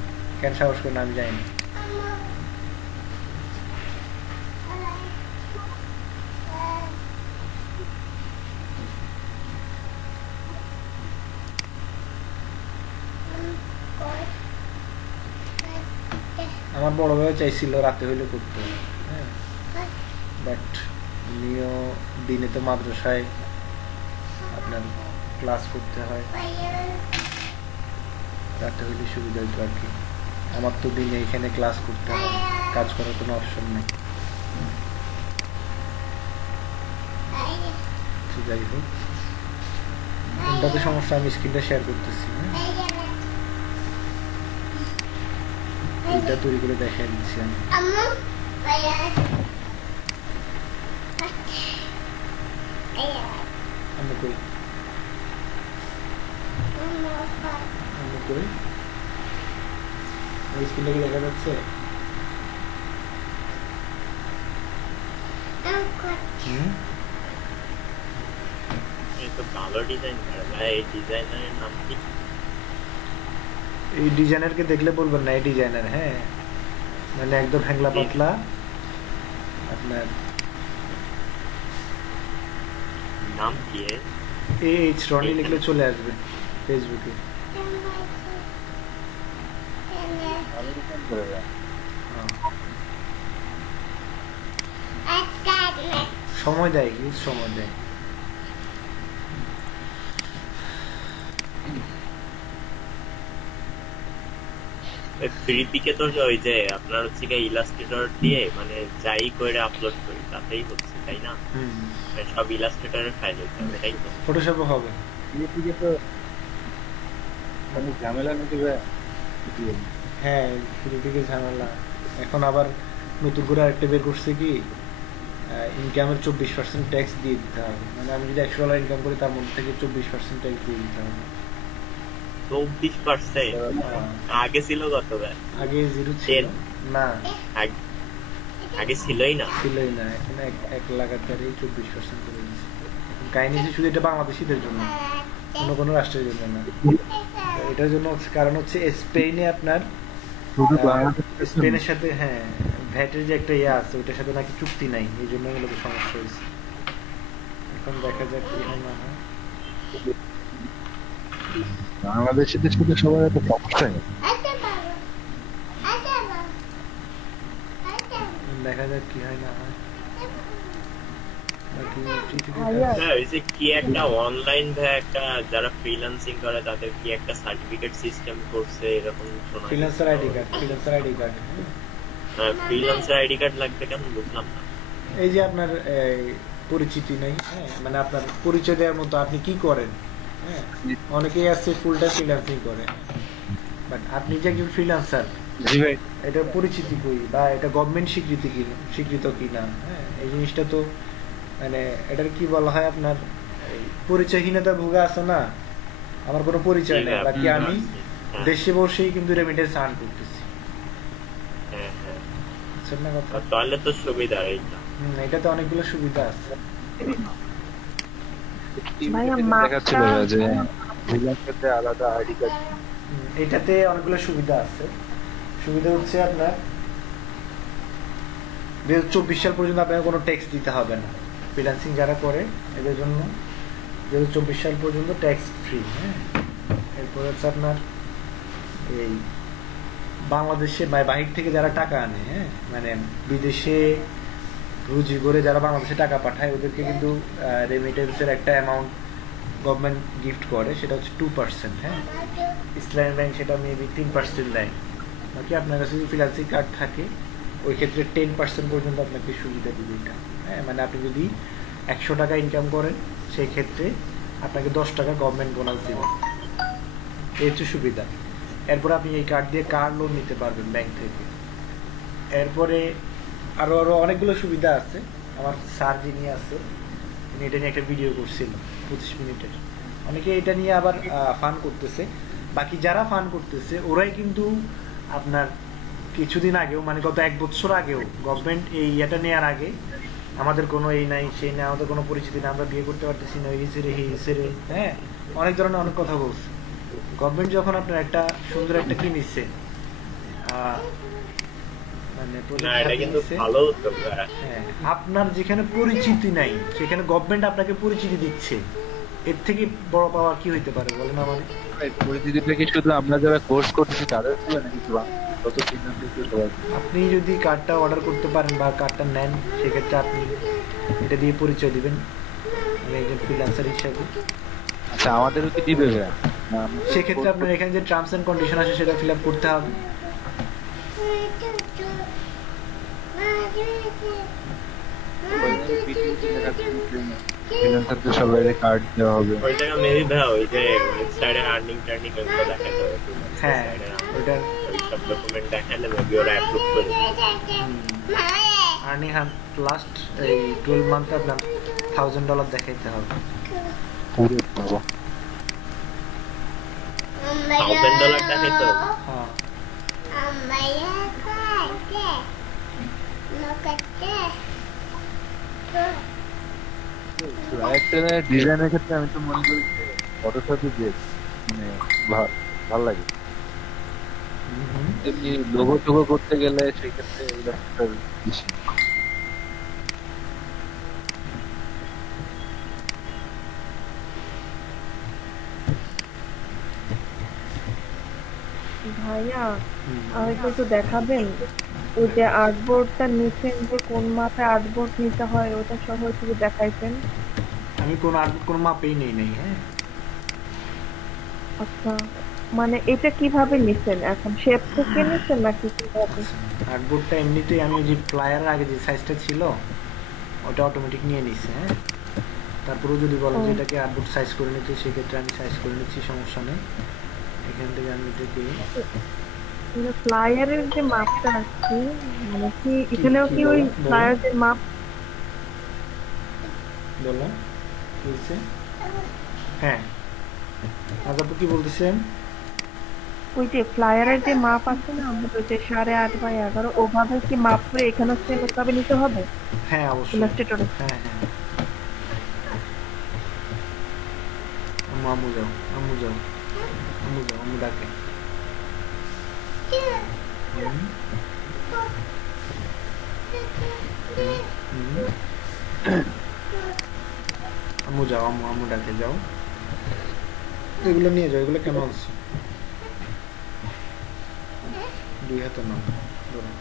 কেন সাহস করে না আমি জানি না। আমার বড় ভাই চাইছিল রাতে হইলে করতে, হ্যাঁ, বাট উনিও দিনে তো মাদ্রাসায় আপনার ক্লাস করতে হয়, রাতে হইলে সুবিধা হইতো আর কি। আমার তো দিনে এখানে ক্লাস করতে হয়, কাজ করার কোনো অপশন নেই। যাই হোক, কোনটাতে সমস্যা আমি স্ক্রিনটা শেয়ার করতেছি। এটা তৈরি করে দেখাই দিচ্ছি আমি। আমি কই স্ক্রিনটা কি দেখা যাচ্ছে? ভালো ডিজাইন করে ভাই, এই ডিজাইনারের নাম কি? এই ডিজাইনারকে দেখলে বলবেন না এই ডিজাইনার, হ্যাঁ মানে একদম হ্যাংলা পাতলা। আপনার নাম কি? এইচ রনি লিখলে চলে আসবে ফেসবুকে। সময় দেয়, হিউজ সময় দেয়। ফ্রি পিকে তো ওই যে আপনার হচ্ছে কি ইলাস্ট্রেটর দিয়ে মানে যাই করে আপলোড করি তাতেই হচ্ছে, তাই না? সব ইলাস্ট্রেটরের ফাইল হইতে হবে, তাই তো? ফটোশপও হবে। ফ্রি পিকে তো মানে ঝামেলা নাকি ভাই? হ্যাঁ ফ্রি পিকে ঝামেলা। এখন আবার নতুন করে আরেকটা বের করছে কি, ইনকামের 24% ট্যাক্স দিয়ে দিতে হবে। মানে আমি যদি $100 ইনকাম করি তার মধ্যে থেকে 24% ট্যাক্স দিয়ে দিতে হবে। 24%? আগে ছিল কত ভাই? আগে 0 ছিল না, আগে ছিলই না, ছিলই না। এখন 1 লাখ টাকারই 24% করে দিয়েছে। কাহিনী শুধু এটা বাংলাদেশিদের জন্য, অন্য কোনো রাষ্ট্রের জন্য না। এটার জন্য কারণ হচ্ছে স্পেনে আপনার স্পেনের সাথে হ্যাঁ ভ্যাটের যে একটা ইয়ে আছে ওইটার সাথে নাকি চুক্তি নাই, এই জন্য মূলত সমস্যা হয়েছে। এখন দেখা যাক কি হয় না হয়। বাংলাদেশের সাথে সবার একটা সমস্যা নেই, দেখা যাক কি হয় না হয়। কি একটা অনলাইন ভাই একটা যারা ফ্রিল্যান্সিং করে তাদের কি একটা সার্টিফিকেট সিস্টেম করছে এরকম শোনা। Freelancer ID card, freelancer ID card. হ্যাঁ ফ্রিল্যান্সার আইডি কার্ড লাগবে কেন বুঝলাম না। এই যে আপনার পরিচিতি নেই, হ্যাঁ মানে আপনার পরিচয় দেওয়ার মতো আপনি কি করেন। হ্যাঁ অনেকেই আছে ফুল টাইম ফ্রিল্যান্সিং করে, বাট আপনি যে একজন ফ্রিল্যান্সার এটা পরিচিতি কই বা এটা গভর্নমেন্ট স্বীকৃত কিনা, হ্যাঁ এই জিনিসটা তো মানে এটার কি বলা হয় আপনার পরিচয়হীনতা ভোগা আছে না। আমার কোনো পরিচয় নেই, বাকি আমি দেশে বসেই কিন্তু রেমিটেন্স আর্ন করতেছি। তাহলে তো সুবিধা এইটা। এটাতে অনেকগুলো সুবিধা আছে। এটাতে অনেকগুলো সুবিধা আছে। সুবিধা হচ্ছে আপনার 2024 সাল পর্যন্ত আপনাকে কোনো ট্যাক্স দিতে হবে না। ফ্রিল্যান্সিং যারা করে এদের জন্য 2024 সাল পর্যন্ত ট্যাক্স ফ্রি। হ্যাঁ এরপর হচ্ছে আপনার এই বাংলাদেশে বাহির থেকে যারা টাকা আনে, হ্যাঁ মানে বিদেশে রুজি করে যারা বাংলাদেশে টাকা পাঠায় ওদেরকে কিন্তু রেমিটেন্সের একটা অ্যামাউন্ট গভর্নমেন্ট গিফট করে, সেটা হচ্ছে 2%। হ্যাঁ ইসলামী ব্যাংক সেটা মেবি 3% দেয়। বাকি আপনার কাছে যদি ফ্রিল্যান্সিং কার্ড থাকে ওই ক্ষেত্রে 10% পর্যন্ত আপনাকে সুবিধা দিবে এটা। হ্যাঁ মানে আপনি যদি 100 টাকা ইনকাম করেন সেই ক্ষেত্রে আপনাকে 10 টাকা গভর্নমেন্ট বোনাস দেবে, এই হচ্ছে সুবিধা। এরপরে আপনি এই কার্ড দিয়ে কার লোন নিতে পারবেন ব্যাংক থেকে। এরপরে আরো অনেকগুলো সুবিধা আছে। আমার স্যার যিনি আছে তিনি এটা নিয়ে একটা ভিডিও করছিল 25 মিনিটের। অনেকে এটা নিয়ে আবার ফান করতেছে। বাকি যারা ফান করতেছে ওরাই কিন্তু আপনার কিছুদিন আগেও মানে গত 1 বছর আগেও গভর্নমেন্ট এই ইয়েটা নেওয়ার আগে আমাদের কোনো এই নাই সেই নাই, আমাদের কোনো পরিচিতি না, আমরা বিয়ে করতে পারতেছি না, হ্যাঁ অনেক ধরনের অনেক কথা বলছে। গভর্নমেন্ট যখন আপনার একটা সুন্দর একটা কি নিচ্ছে মানে হ্যাঁ আপনার যেখানে পরিচিতি নাই সেখানে গভর্নমেন্ট আপনাকে পরিচিতি দিচ্ছে, এর থেকে বড় পাওয়া কি হইতে পারে বলেন আমাদের? পরিচিতিটা কি শুধু আমরা যারা কোর্স করতেছি তাদের নাকি আপনি যদি কার্ডটা অর্ডার করতে পারেন বা কার্ডটা নেন সেক্ষেত্রে আপনি এটা দিয়ে পরিচয় দিবেন। আমি একজন ফ্রিল্যান্সার হিসেবে। আচ্ছা আমাদেরও কি দিবে ভাইয়া? সেক্ষেত্রে আপনার এখানে যে টার্মস এন্ড কন্ডিশন আছে সেটা ফিল আপ করতে হবে। ফ্রিল্যান্সারদের সবাই কার্ড দেওয়া হবে। ওই জায়গা মেবি ভাই ওই যে ওয়েবসাইটের আর্নিং টার্নিং এগুলো দেখাতে হবে। হ্যাঁ ওইটা সব ডকুমেন্ট দেখালে মেবি ওরা অ্যাপ্রুভ করে আর্নিং লাস্ট এই 12 মান্থে আপনার $1000 দেখাইতে হবে। পুরো বাবা $1000 দেখাইতে হবে। হ্যাঁ একটা ডিজাইনের ক্ষেত্রে আমি তো মনে করি ফটোশপই বেস্ট, মানে ভালো লাগে। এমনি লোগো টোগো করতে গেলে সেই ক্ষেত্রে ইলাস্ট্রেটর বেশি। ভাইয়া আমাকে একটু দেখাবেন ওই যে আর্টবোর্ডটা নিচে যে কোন মাপে আর্টবোর্ড নিতে হয় ওটা সহ একটু দেখাইতেন। আমি কোন মাপেই নেই নাই। হ্যাঁ আচ্ছা মানে এটা কিভাবে নিছেন এখন, শেপ থেকে নিছেন নাকি কিভাবে? আর্টবোর্ডটা এমনিতেই আমি যে প্লায়ারের আগে যে সাইজটা ছিল ওটা অটোমেটিক নিয়ে নিছে। হ্যাঁ তারপরেও যদি বলেন যে এটাকে আর্টবোর্ড সাইজ করে নিতে সেক্ষেত্রে আমি সাইজ করে নিচ্ছি, সমস্যা নেই। এখান থেকে আমি এটাকে ফ্লায়ারের যে মাপটা আছে মানে কি এখানেও কি ওই ফ্লায়ারের মাপ বললাম বুঝছে? হ্যাঁ আচ্ছা কি বলতেছেন? ওই যে ফ্লায়ারের যে মাপ আছে না আমাদের যে 8.5x11 ওভাবে কি মাপ করে এখানে সেম ভাবে নিতে হবে? হ্যাঁ অবশ্যই। ইলাস্ট্রেটরে হ্যাঁ আম্মু যাও আম্মু ডাকে। আম্মু যাও, আম্মু ডাকে যাও। এগুলো নিয়ে যাও, এগুলো কেন আনছো? 2 হাতে নাও ধরো।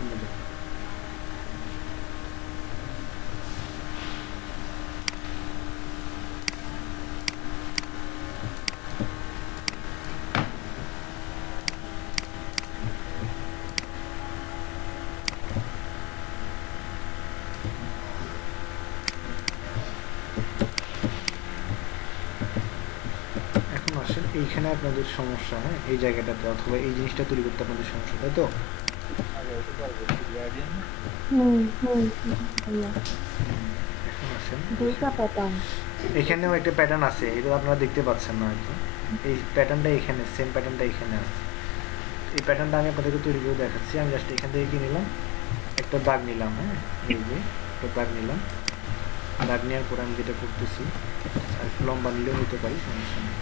আম্মু যাও। এইখানে আপনাদের সমস্যা, হ্যাঁ এই জায়গাটাতে অথবা এই জিনিসটা তৈরি করতে আপনাদের সমস্যা, তাই তো? এখন আসেন এখানেও একটা প্যাটার্ন আছে, এটা আপনারা দেখতে পাচ্ছেন না হয়তো। এই প্যাটার্নটা এখানে, সেম প্যাটার্নটা এখানে আছে। এই প্যাটার্নটা আমি আপনাদেরকে তৈরি করে দেখাচ্ছি। আমি জাস্ট এখান থেকে কি নিলাম, একটা দাগ নিলাম। হ্যাঁ এই যে একটা দাগ নিলাম, দাগ নেওয়ার পর আমি যেটা করতেছি আর একটু লম্বা নিলেও নিতে পারি, সমস্যা নেই।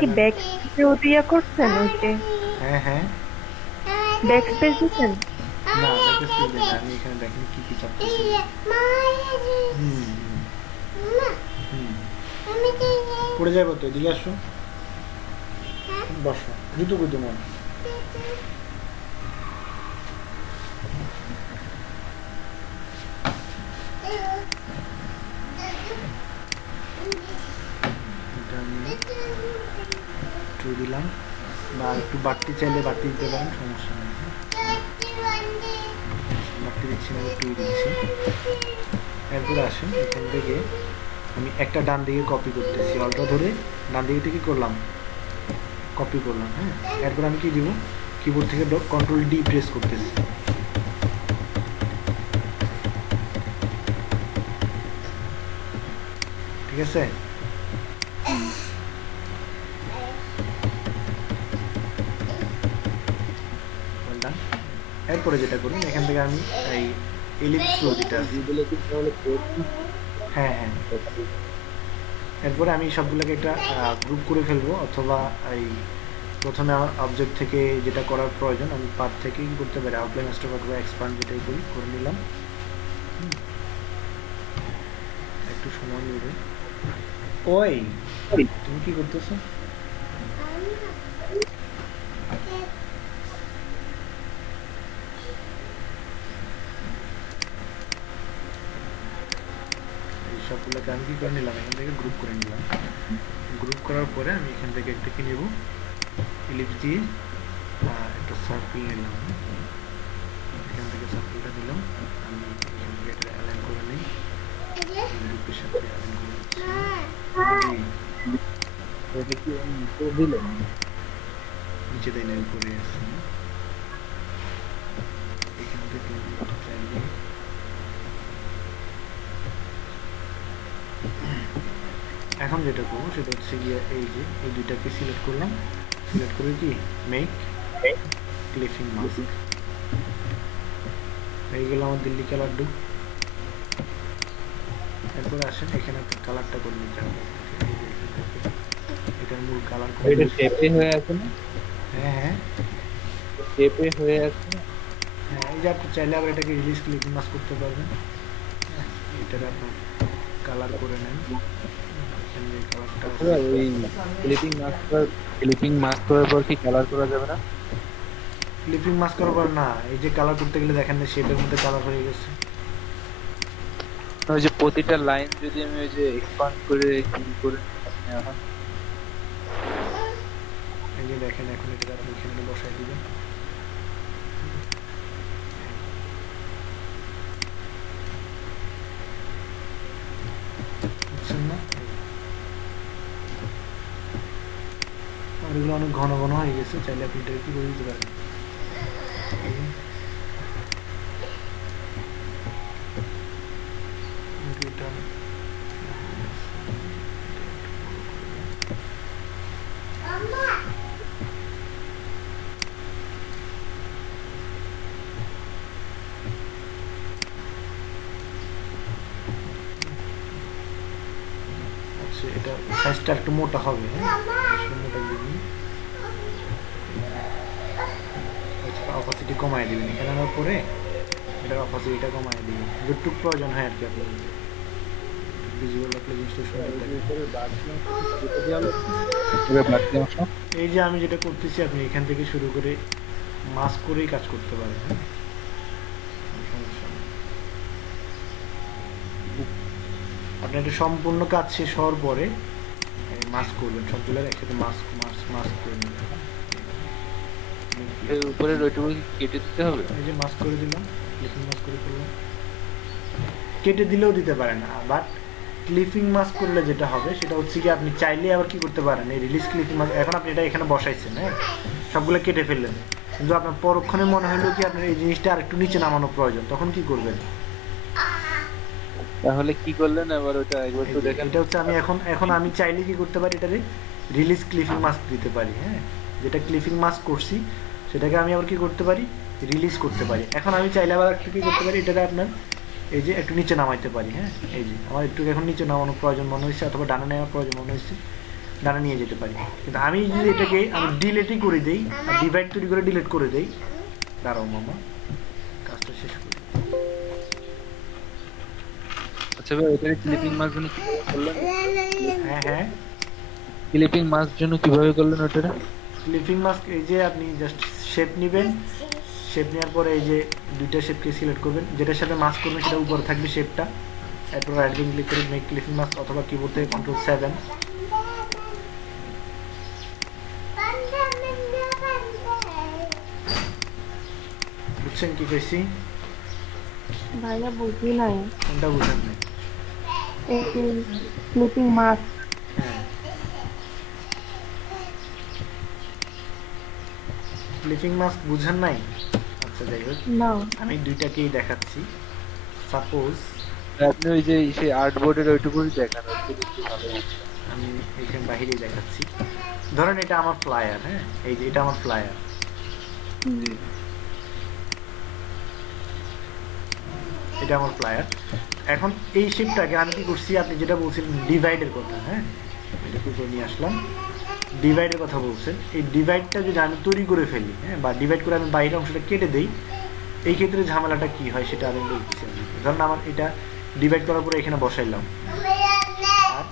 কি ব্যাক স্পেস করছেন ওইটা? হ্যাঁ ব্যাক স্পেস দিছেন? না ব্যাক স্পেস দেন, আমি এখানে দেখেন কি চাপতেছি। পড়ে যাবো তো, এদিকে আসো, বসো, জুতো কই তোমার? দিলাম বা একটু বাড়তি চাইলে বাড়তি দিতে পারেন, সমস্যা নেই। বাড়তি দিচ্ছি না, একটু দিচ্ছি। এরপরে আসেন এখান থেকে আমি একটা ডান দিকে কপি করতেছি, অলটা ধরে ডান দিকে থেকে করলাম, কপি করলাম। হ্যাঁ এরপর আমি কি দিব, কিবোর্ড থেকে Ctrl+D প্রেস করতেছি। ঠিক আছে? এরপরে যেটা করুন, এখান থেকে আমি এই এলিপস ফ্লো যেটা আছে, হ্যাঁ এরপরে আমি সবগুলোকে একটা গ্রুপ করে ফেলবো, অথবা এই প্রথমে আমার অবজেক্ট থেকে যেটা করার প্রয়োজন আমি পাথ থেকেই করতে পারি, আউটলাইন মাস্টার অথবা এক্সপান্ড যেটাই করে নিলাম। একটু সময় নেবে। ওই তুমি কি করতেছো? সবগুলোকে আমি কি করে নিলাম, এখান থেকে গ্রুপ করে নিলাম। গ্রুপ করার পরে আমি এখান থেকে একটা কি নেব, ইলিপস দিয়ে একটা সার্কেল নিলাম। এখান থেকে সার্কেলটা নিলাম, আমি এখান থেকে এটা অ্যালাইন করে নিই, গ্রুপের সাথে অ্যালাইন করে নিচ্ছি। এটা কি নিচে দিলেন? নিচে দেয় না, উপরে আছে। এখান থেকে চাইলে এখন যেটা করবো সেটা হচ্ছে গিয়ে এই যে এই দুইটাকে সিলেক্ট করলাম, সিলেক্ট করে কি মেক ক্লিপিং মাস্ক, এইগুলো আমার দিল্লি কালার ডু। এরপরে আসেন এখানে কালারটা করে নিতে হবে, এটার মূল কালার করে এটা শেপে হয়ে আছে না? হ্যাঁ হ্যাঁ শেপে হয়ে আছে না? হ্যাঁ, এই যে আপনি চাইলে আবার এটাকে রিলিজ ক্লিপিং মাস্ক করতে পারবেন। এটার আপনার কালার করে নেন, এখানে যে কালারটা আচ্ছা, ওই ক্লিপিং মাস্ক করার পর কি কালার করা যাবে না? ক্লিপিং মাস্ক করার পর না, এই যে কালার করতে গেলে দেখেন না শেপের মধ্যে কালার হয়ে গেছে। ওই যে প্রতিটা লাইন যদি আমি ওই যে এক্সপান্ড করে কি করে নেওয়া হয়, এই যে দেখেন এখন এটা আপনি এখানে বসাই দিবেন। বুঝছেন না? আর এগুলো অনেক ঘন ঘন হয়ে গেছে, চাইলে আপনি এটা কি করে দিতে পারেন। এটা আচ্ছা, এটা সাইজটা একটু মোটা হবে, হ্যাঁ আসলে মোটা দিবি, অপাসিটি কমায় দিবেন এখানে আনার পরে, এটার অপাসিটিটা কমায় দিবেন যতটুকু প্রয়োজন হয় আর কি আপনার ভিজুয়াল আপনি জিনিসটা সুন্দর দেখেন। এই যে আমি যেটা করতেছি আপনি এখান থেকে শুরু করে মাস্ক করেই কাজ করতে পারেন, হ্যাঁ সমস্যা নেই। আপনি একটা সম্পূর্ণ কাজ শেষ হওয়ার পরে মাস্ক করবেন, সবগুলো একসাথে মাস্ক মাস্ক মাস্ক করে নেবেন। এর উপরে ওইটুকু কেটে দিতে হবে। এই যে মাস্ক করে দিলাম, ক্লিপিং মাস্ক করে দিলাম, কেটে দিলেও দিতে পারেন, বাট ক্লিপিং মাস্ক করলে যেটা হবে সেটা হচ্ছে কি আপনি চাইলে আবার কি করতে পারেন, এই রিলিজ ক্লিপিং মাস্ক এখন আপনি এটা এখানে বসাইছেন, হ্যাঁ সবগুলো কেটে ফেললেন, কিন্তু আপনার পরক্ষণে মনে হলো কি আপনার এই জিনিসটা আরেকটু নিচে নামানো প্রয়োজন, তখন কি করবেন? তাহলে কি করলেন আবার ওটা একবার একটু দেখেন। এটা হচ্ছে আমি এখন আমি চাইলে কি করতে পারি, এটারে রিলিজ ক্লিপিং মাস্ক দিতে পারি, হ্যাঁ যেটা ক্লিপিং মাস্ক করছি সেটাকে আমি আবার কি করতে পারি, রিলিজ করতে পারি। এখন আমি চাইলে আবার একটু কি করতে পারি, এটাকে আপনার এই যে একটু নিচে নামাইতে পারি, হ্যাঁ এই যে আমার একটু এখন নিচে নামানোর প্রয়োজন মনে হয়েছে অথবা ডানা নেওয়ার প্রয়োজন মনে হয়েছে, ডানা নিয়ে যেতে পারি। কিন্তু আমি যদি এটাকে আমি ডিলেটই করে দেই, ডিভাইড তৈরি করে ডিলিট করে দেই, দাঁড়াও মামা কাজটা শেষ করি। আচ্ছা ভাই, ওটাকে ক্লিপিং মাস্ক জন্য কিভাবে করলেন? হ্যাঁ হ্যাঁ ক্লিপিং মাস্ক জন্য কিভাবে করলেন ওটা? ক্লিপিং মাস্ক এই যে আপনি জাস্ট শেপ নেবেন, শেপ নেওয়ার পরে এই যে দুইটা শেপকে সিলেক্ট করবেন, যেটার সাথে মাস্ক করবেন সেটা উপরে থাকবে শেপটা, এরপর রাইট বাটন ক্লিক করে মেক ক্লিপিং মাস্ক অথবা কিবোর্ড থেকে Ctrl+7। বুঝছেন কি কইছি? ভাইয়া বুঝি নাই, কোনটা বুঝেন নাই? এই যে ক্লিপিং মাস্ক। হ্যাঁ ক্লিপিং মাস্ক বুঝেন নাই? আচ্ছা যাই হোক, না আমি দুইটাকেই দেখাচ্ছি। সাপোজ আপনি ওই যে সেই আর্টবোর্ডের ওইটুকুই দেখান, ওইটুকু একটু ভালো হচ্ছে। আমি এখানে বাহিরেই দেখাচ্ছি, ধরেন এটা আমার ফ্লায়ার, হ্যাঁ এই যে এটা আমার ফ্লায়ার, এটা আমার ফ্লায়ার। এখন এই শেপটাকে আমি কি করছি, আপনি যেটা বলছিলেন ডিভাইডের কথা, হ্যাঁ এটা উপরে নিয়ে আসলাম, ডিভাইডের কথা বলছেন, এই ডিভাইডটা যদি আমি তৈরি করে ফেলি, হ্যাঁ বা ডিভাইড করে আমি বাইরের অংশটা কেটে দেই, এই ক্ষেত্রে ঝামেলাটা কি হয় সেটা আমি বলতেছি। ধরুন আমার এটা ডিভাইড করার পরে এখানে বসাইলাম, আর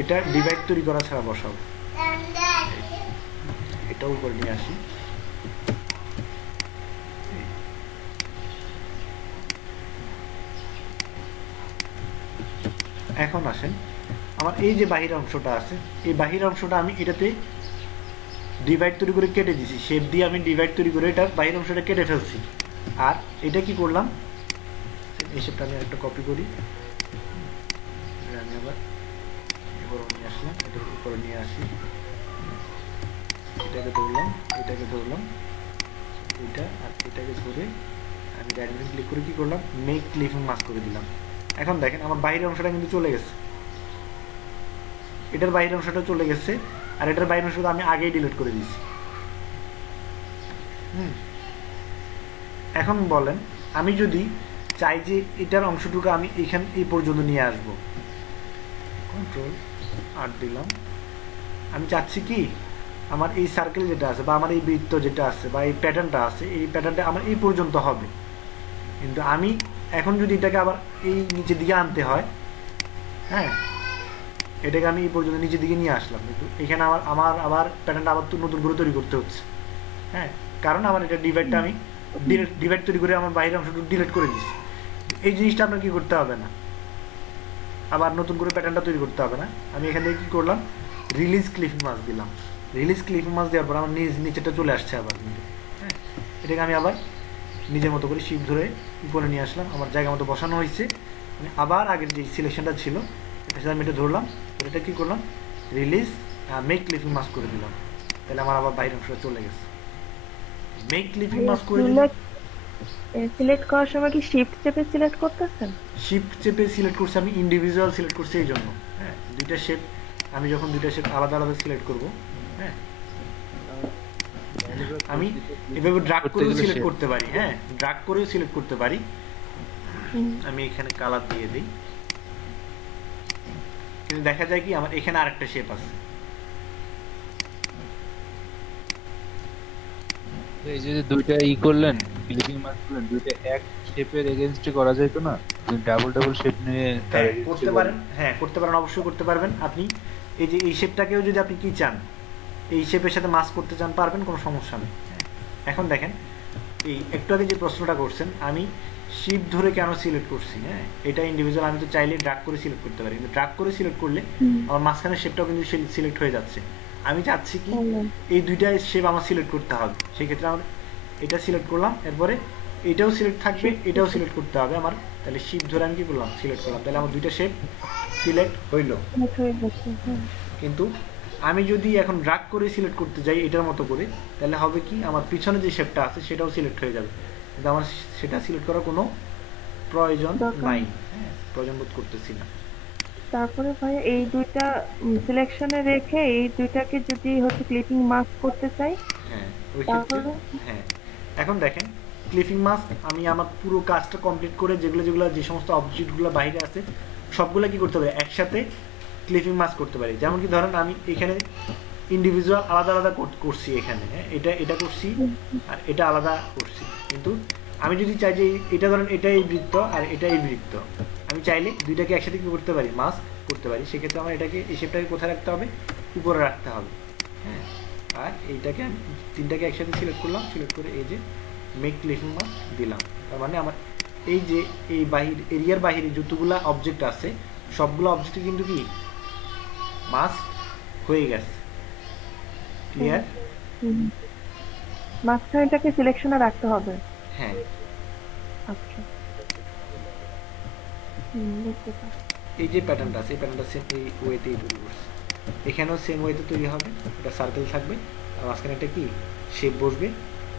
এটা ডিভাইড তৈরি করা ছাড়া বসাবো, এটা উপরে নিয়ে আসি, এখন আসেন, আমার এই যে বাহির অংশটা আছে, এই বাহির অংশটা আমি এটাতে ডিভাইড তৈরি করে কেটে দিছি, শেপ দিয়ে আমি ডিভাইড তৈরি করে এটা বাহির অংশটা কেটে ফেলছি। আর এটা কি করলাম, এই শেপটা আমি একটা কপি করি, আমি আবার উপরে নিয়ে আসলাম, এটার উপরে নিয়ে আসি, এটাকে ধরলাম, এটাকে ধরলাম, এটা আর এটাকে ধরে আমি রাইট বাটন ক্লিক করে কি করলাম, মেক ক্লিপিং মাস্ক করে দিলাম। এখন দেখেন আমার বাইরের অংশটা কিন্তু চলে গেছে, এটার বাইরের অংশটা চলে গেছে, আর এটার বাইরের অংশটা আমি আগেই ডিলিট করে দিয়েছি। এখন বলেন আমি যদি চাই যে এটার অংশটুকু আমি এখান এই পর্যন্ত নিয়ে আসব, কন্ট্রোল আর দিলাম, আমি চাচ্ছি কি আমার এই সার্কেল যেটা আছে বা আমার এই বৃত্ত যেটা আছে বা এই প্যাটার্নটা আছে, এই প্যাটার্নটা আমার এই পর্যন্ত হবে। কিন্তু আমি এখন যদি এটাকে আবার এই নিচের দিকে আনতে হয়, হ্যাঁ, এটাকে আমি এই পর্যন্ত নিচের দিকে নিয়ে আসলাম, কিন্তু এখানে আমার আবার প্যাটার্নটা আবার নতুন করে তৈরি করতে হচ্ছে, হ্যাঁ, কারণ আমার এটা ডিভাইডটা আমি ডিভাইড তৈরি করে আমার বাইরের অংশটুকু ডিলিট করে দিচ্ছি। এই জিনিসটা আপনার কি করতে হবে না, আবার নতুন করে প্যাটার্নটা তৈরি করতে হবে না। আমি এখান থেকে কি করলাম, রিলিজ ক্লিপিং মাস্ক দিলাম, রিলিজ ক্লিপিং মাস্ক দেওয়ার পর আমার নিচেটা চলে আসছে আবার, হ্যাঁ, এটাকে আমি আবার নিজের মতো করে শিপ ধরে উপরে নিয়ে আসলাম, আমার জায়গা মতো বসানো হয়েছে। আমি আবার আগের যে সিলেকশনটা ছিল এটার সাথে আমি এটা ধরলাম, এটা কি করলাম, রিলিজ মেক ক্লিপিং মাস্ক করে দিলাম, তাহলে আমার আবার বাইরের অংশটা চলে গেছে। মেক ক্লিপিং মাস্ক করে দিলাম। সিলেক্ট করার সময় কি শিফট চেপে সিলেক্ট করতেছেন? শিফট চেপে সিলেক্ট করছি, আমি ইন্ডিভিজুয়াল সিলেক্ট করছি এই জন্য, হ্যাঁ, দুইটা শেপ, আমি যখন দুইটা শেপ আলাদা আলাদা সিলেক্ট করব, হ্যাঁ, আমি এভাবে ড্রাগ করেও সিলেক্ট করতে পারি, হ্যাঁ, ড্রাগ করেও সিলেক্ট করতে পারি। আমি এখানে কালার দিয়ে দিই, কিন্তু দেখা যায় কি আমার এখানে আরেকটা শেপ আছে। এই যে দুইটা করলেন, ক্লিপিং মাস্ক করলেন, দুইটা এক শেপের এগেইনস্টে করা যায় তো না? ডাবল ডাবল শেপ নিয়ে করতে পারেন, হ্যাঁ করতে পারেন, অবশ্যই করতে পারবেন। আপনি এই যে এই শেপটাকেও যদি আপনি কি চান, এই শেপের সাথে মাস্ক করতে চান, পারবেন, কোনো সমস্যা নেই। এখন দেখেন এই একটু আগে যে প্রশ্নটা করছেন, আমি শিপ ধরে কেন সিলেক্ট করছি, হ্যাঁ, এটা ইন্ডিভিজুয়াল, আমি তো চাইলে ড্রাগ করে সিলেক্ট করতে পারি, কিন্তু ড্রাগ করে সিলেক্ট করলে আমার মাঝখানের শেপটাও কিন্তু সিলেক্ট হয়ে যাচ্ছে। আমি চাচ্ছি কি এই দুইটা শেপ আমার সিলেক্ট করতে হবে, সেই ক্ষেত্রে আমার এটা সিলেক্ট করলাম, এরপরে এটাও সিলেক্ট থাকবে, এটাও সিলেক্ট করতে হবে আমার, তাহলে শিপ ধরে আমি কি করলাম, সিলেক্ট করলাম, তাহলে আমার দুইটা শেপ সিলেক্ট হইল। কিন্তু আমি যদি এখন ড্রাগ করে সিলেক্ট করতে যাই এটার মতো করে, তাহলে হবে কি আমার পিছনে যে শেপটা আছে সেটাও সিলেক্ট হয়ে যাবে, কিন্তু আমার সেটা সিলেক্ট করার কোনো প্রয়োজন নাই, হ্যাঁ, প্রয়োজন বোধ করতেছি না। তারপরে ভাই এই দুইটা সিলেকশনে রেখে এই দুইটাকে যদি হচ্ছে ক্লিপিং মাস্ক করতে চাই, হ্যাঁ ওই ক্ষেত্রে, হ্যাঁ, এখন দেখেন ক্লিপিং মাস্ক আমি আমার পুরো কাজটা কমপ্লিট করে যেগুলো যে সমস্ত অবজেক্টগুলো বাইরে আছে সবগুলো কি করতে পারি, একসাথে ক্লিপিং মাস্ক করতে পারি। যেমন কি ধরেন আমি এখানে ইন্ডিভিজুয়াল আলাদা আলাদা করছি, এখানে হ্যাঁ এটা করছি আর এটা আলাদা করছি, কিন্তু আমি যদি চাই যে এটা ধরেন এটা এই বৃত্ত আর এটা এই বৃত্ত, আমি চাইলে দুইটাকে একসাথে কি করতে পারি, মাস্ক করতে পারি। সেক্ষেত্রে আমার এটাকে এই শেপটাকে কোথায় রাখতে হবে, উপরে রাখতে হবে, হ্যাঁ, আর এইটাকে আমি তিনটাকে একসাথে সিলেক্ট করলাম, সিলেক্ট করে এই যে মেক ক্লিপিং মাস্ক দিলাম। তার মানে আমার এই যে এই এরিয়ার বাহিরে যতগুলা অবজেক্ট আছে সবগুলো অবজেক্টে কিন্তু কি মাস্ক হয়ে গেছে। ক্লিয়ার? মাঝখানেটাকে সিলেকশনে রাখতে হবে, হ্যাঁ। আচ্ছা, এই যে প্যাটার্নটা আছে এই প্যাটার্নটা সেম এই ওয়েতেই তৈরি করছে, এখানেও সেম ওয়েতে তৈরি হবে, এটা সার্কেল থাকবে আর মাঝখানে একটা কি শেপ বসবে,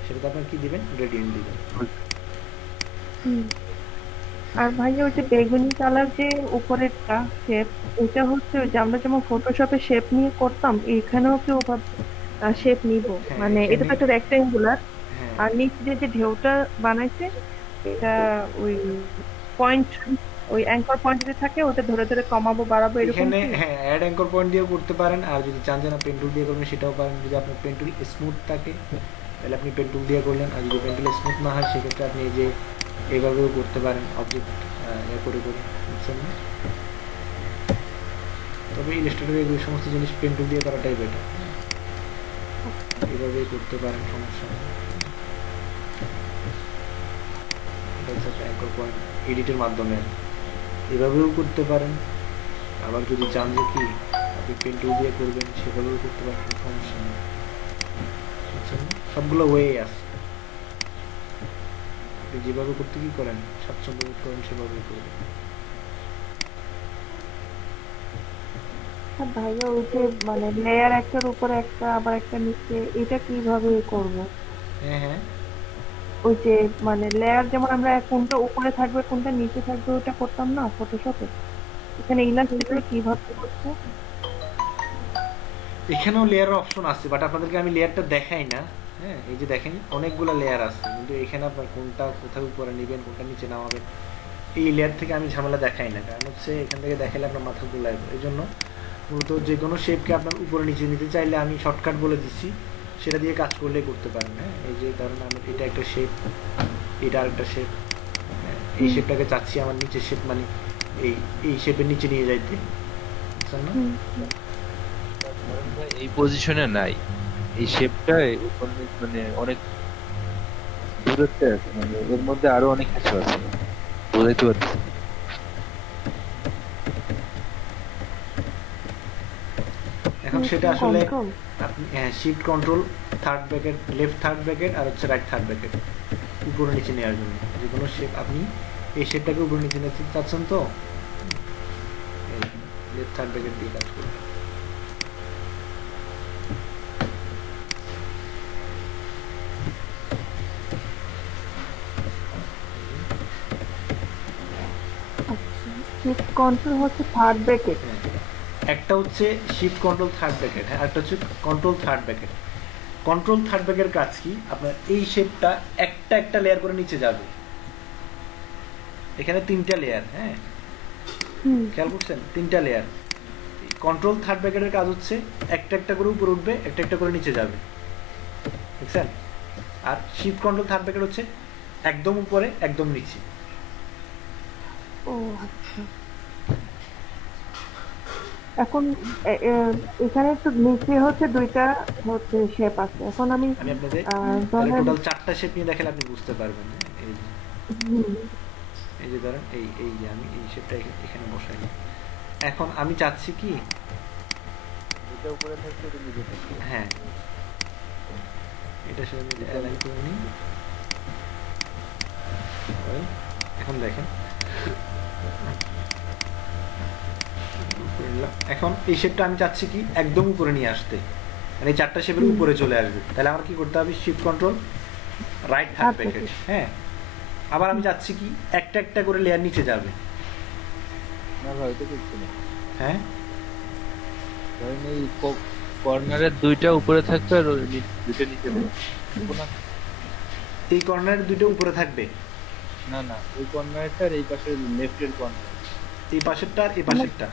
সেটাতে আপনার কি দিবেন, গ্রেডিয়েন্ট দিবেন। আর ভাই ওই যে বেগুনি কালার যে উপরেরটা শেপ, ওটা হচ্ছে ওই যে আমরা যেমন ফটোশপে শেপ নিয়ে করতাম, এখানেও কি ওভাবে শেপ নিব, মানে এটা তো একটা রেক্ট্যাঙ্গুলার, আর নিচ দিয়ে যে ঢেউটা বানাইছে এটা ওই পয়েন্ট, ওই অ্যাঙ্কর পয়েন্ট যদি থাকে ওটা ধরে ধরে কমাবো বাড়াবো এরকম। এখানে হ্যাঁ অ্যাড অ্যাঙ্কর পয়েন্ট দিয়েও করতে পারেন, আর যদি চান যে না পেন টুল দিয়ে করবেন সেটাও পারেন। যদি আপনার পেন টুল স্মুথ থাকে তাহলে আপনি পেন টুল দিয়ে করলেন, আর যদি পেন টুল স্মুথ না হয় সেক্ষেত্রে আপনি এই যে এইভাবেও করতে পারেন, অবজেক্ট করে বুঝছেন না। তবে ইলাস্ট্রেটরে এই সমস্ত জিনিস পেন টুল দিয়ে করাটাই বেটার, এইভাবেই করতে পারেন, সমস্যা নেই। এটা হচ্ছে একটা অ্যাঙ্কর পয়েন্ট এডিটের মাধ্যমে এভাবেও করতে পারেন, আবার যদি চান যে কি আপনি পেন টুল দিয়ে করবেন সেভাবেও করতে পারেন, কোনো সমস্যা নেই। বুঝছেন? সবগুলো ওয়ে আছে, আপনি যেভাবে করতে কি করেন স্বাচ্ছন্দ্য বোধ করেন সেভাবেই করবেন। ভাইয়া ওই যে মানে লেয়ার একটার উপরে একটা আবার একটা নিচে, এটা কিভাবে করব? হ্যাঁ হ্যাঁ, ওই যে মানে লেয়ার যেমন আমরা কোনটা উপরে থাকবে কোনটা নিচে থাকবে ওটা করতাম না ফটোশপে, এখানে ইলাস্ট্রেটরে কিভাবে করছে? এখানেও লেয়ারের অপশন আছে, বাট আপনাদেরকে আমি লেয়ারটা দেখাই না। হ্যাঁ, এই যে দেখেন অনেকগুলো লেয়ার আছে, কিন্তু এখানে আপনার কোনটা কোথায় উপরে নেবেন কোনটা নিচে নামাবেন এই লেয়ার থেকে আমি ঝামেলা দেখাই না, কারণ হচ্ছে এখান থেকে দেখালে আপনার মাথা গোলায়। এই জন্য মূলত যে কোনো শেপকে আপনার উপরে নিচে নিতে চাইলে আমি শর্টকাট বলে দিচ্ছি, সেটা দিয়ে কাজ করলেই করতে পারেন। হ্যাঁ, এই যে ধরুন আমি এটা একটা শেপ, এটা আরেকটা শেপ, এই শেপটাকে চাচ্ছি আমার নিচের শেপ, মানে এই এই শেপের নিচে নিয়ে যাইতে, বুঝছেন না? এই পজিশনে নাই, এই শেপটা মানে অনেক দূরত্বে আছে, মানে এর মধ্যে আরো অনেক কিছু আছে, বোঝাইতে পারছি। এখন সেটা আসলে কন্ট্রোল আপনি shift control third bracket, left third bracket আর হচ্ছে রাইট থার্ড ব্র্যাকেট উপরে নিচে নেওয়ার জন্য। যে কোনো শেপ আপনি এই শেপটাকে উপরে নিচে নিতে চাচ্ছেন তো এই লেফট থার্ড ব্র্যাকেট দিয়ে কাজ করুন। শিফট কন্ট্রোল হচ্ছে থার্ড ব্র্যাকেট। একটা হচ্ছে শিফট কন্ট্রোল থার্ড ব্র্যাকেট, হ্যাঁ, একটা হচ্ছে control third bracket. Control third ব্র্যাকেটের কাজ কি, আপনার এই শেপটা একটা একটা লেয়ার করে নিচে যাবে। এখানে তিনটা লেয়ার, হ্যাঁ খেয়াল করছেন, তিনটা লেয়ার। কন্ট্রোল থার্ড ব্র্যাকেটের কাজ হচ্ছে একটা একটা করে উপরে উঠবে, একটা একটা করে নিচে যাবে, বুঝছেন? আর শিফট কন্ট্রোল থার্ড ব্র্যাকেট হচ্ছে একদম উপরে একদম নিচে। ও আচ্ছা, এখন এখানে তো নিচে হচ্ছে দুইটা হচ্ছে শেপ আছে, এখন আমি আমি আপনাদের ধরেন টোটাল 4টা শেপ নিয়ে দেখালে আপনি বুঝতে পারবেন। এই যে হুম, এই যে ধরেন এই এই যে আমি এই শেপটা এখানে বসাই। এখন আমি চাচ্ছি কি, এটা উপরে থাকলে এটা নিচে থাকবে। হ্যাঁ, এটার সাথে মিলে অ্যালাইন করে নিই। এখন দেখেন এখন এই শেপটা আমি চাচ্ছি কি একদম উপরে নিয়ে আসতে, মানে এই 4টা শেপের উপরে চলে আসবে। তাহলে আমার কি করতে হবে, shift control right third bracket. হ্যাঁ, আবার আমি চাচ্ছি কি একটা একটা করে লেয়ার নিচে যাবে। না ভাই এটা করছি না, হ্যাঁ, ধরেন এই কর্নারের দুইটা উপরে থাকবে আর দুইটা নিচে থাকবে। এই কর্নারের দুটো উপরে থাকবে, না না, ওই কর্নারটা আর এই পাশের লেফটের কর্নার, এই পাশেরটা আর এই পাশেরটা,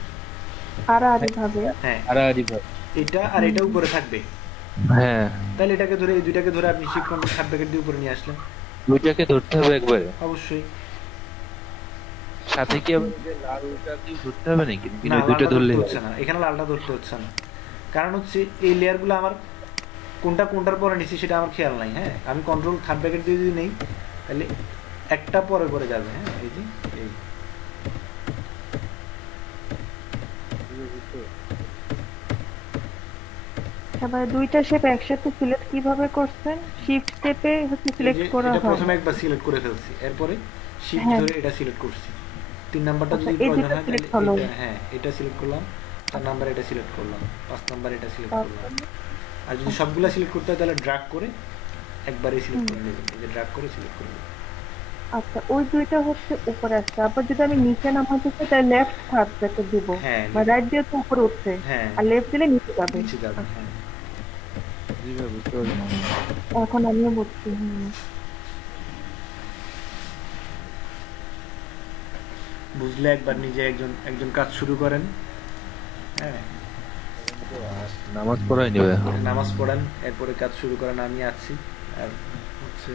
আড়াআড়ি ভাবে। হ্যাঁ, আড়াআড়ি ভাবে। এটা আর এটা উপরে থাকবে। হ্যাঁ, তাহলে এটাকে ধরে এই দুইটাকে ধরে আপনি শিফট কন্ট্রোল থার্ড ব্র্যাকেট দিয়ে উপরে নিয়ে আসলেন। দুইটাকে ধরতে হবে একবারে, অবশ্যই। সাথে কি আবার যে লাল ওটা কি ধরতে হবে নাকি? না, দুইটা লালটা ধরলে ধরতে হচ্ছে না, এখানে লালটা ধরতে হচ্ছে না, কারণ হচ্ছে এই লেয়ারগুলো আমার কোনটা কোনটার পরে নিচ্ছি সেটা আমার খেয়াল নাই। হ্যাঁ, আমি কন্ট্রোল থার্ড ব্র্যাকেট দিয়ে যদি নেই তাহলে একটা পরে পরে যাবে। হ্যাঁ, এই যে এই তারপরে দুইটা শেপ একসাথে সিলেক্ট কিভাবে করছেন? শিফট স্টেপে হচ্ছে সিলেক্ট করা এটা হয়। প্রথমে একবার সিলেক্ট করে ফেলছি, এরপরে শিফট হ্যাঁ। ধরে এটা সিলেক্ট করছি। 3 নাম্বারটা আচ্ছা, যদি এই প্রয়োজন দুটো হয় select তাহলে হলো। এটা, হ্যাঁ, এটা সিলেক্ট করলাম, 4 নাম্বার এটা সিলেক্ট করলাম, 5 নাম্বার এটা সিলেক্ট করলাম। আর যদি সবগুলা সিলেক্ট করতে হয় তাহলে ড্র্যাগ করে একবারই সিলেক্ট করে নেবেন, এই যে ড্র্যাগ করে সিলেক্ট করে নেবেন। আচ্ছা, ওই দুইটা হচ্ছে উপরে আসছে, আবার যদি আমি নিচে নামাতে চাই তাহলে লেফট থার্ড ব্র্যাকেট দিব, হ্যাঁ, বা রাইট দিয়ে তো উপরে উঠছে, হ্যাঁ, আর লেফট দিলে নিচে যাবে। নিচে যাবে। হ্যাঁ, যেভাবে বুঝতে পারবেন। এখন আমিও বুঝছি। বুঝলে একবার নিজে একজন একজন কাজ শুরু করেন। হ্যাঁ, নামাজ পড়াই নিবে এখন। নামাজ পড়েন, এরপরে কাজ শুরু করেন, আমি আছি। আর হচ্ছে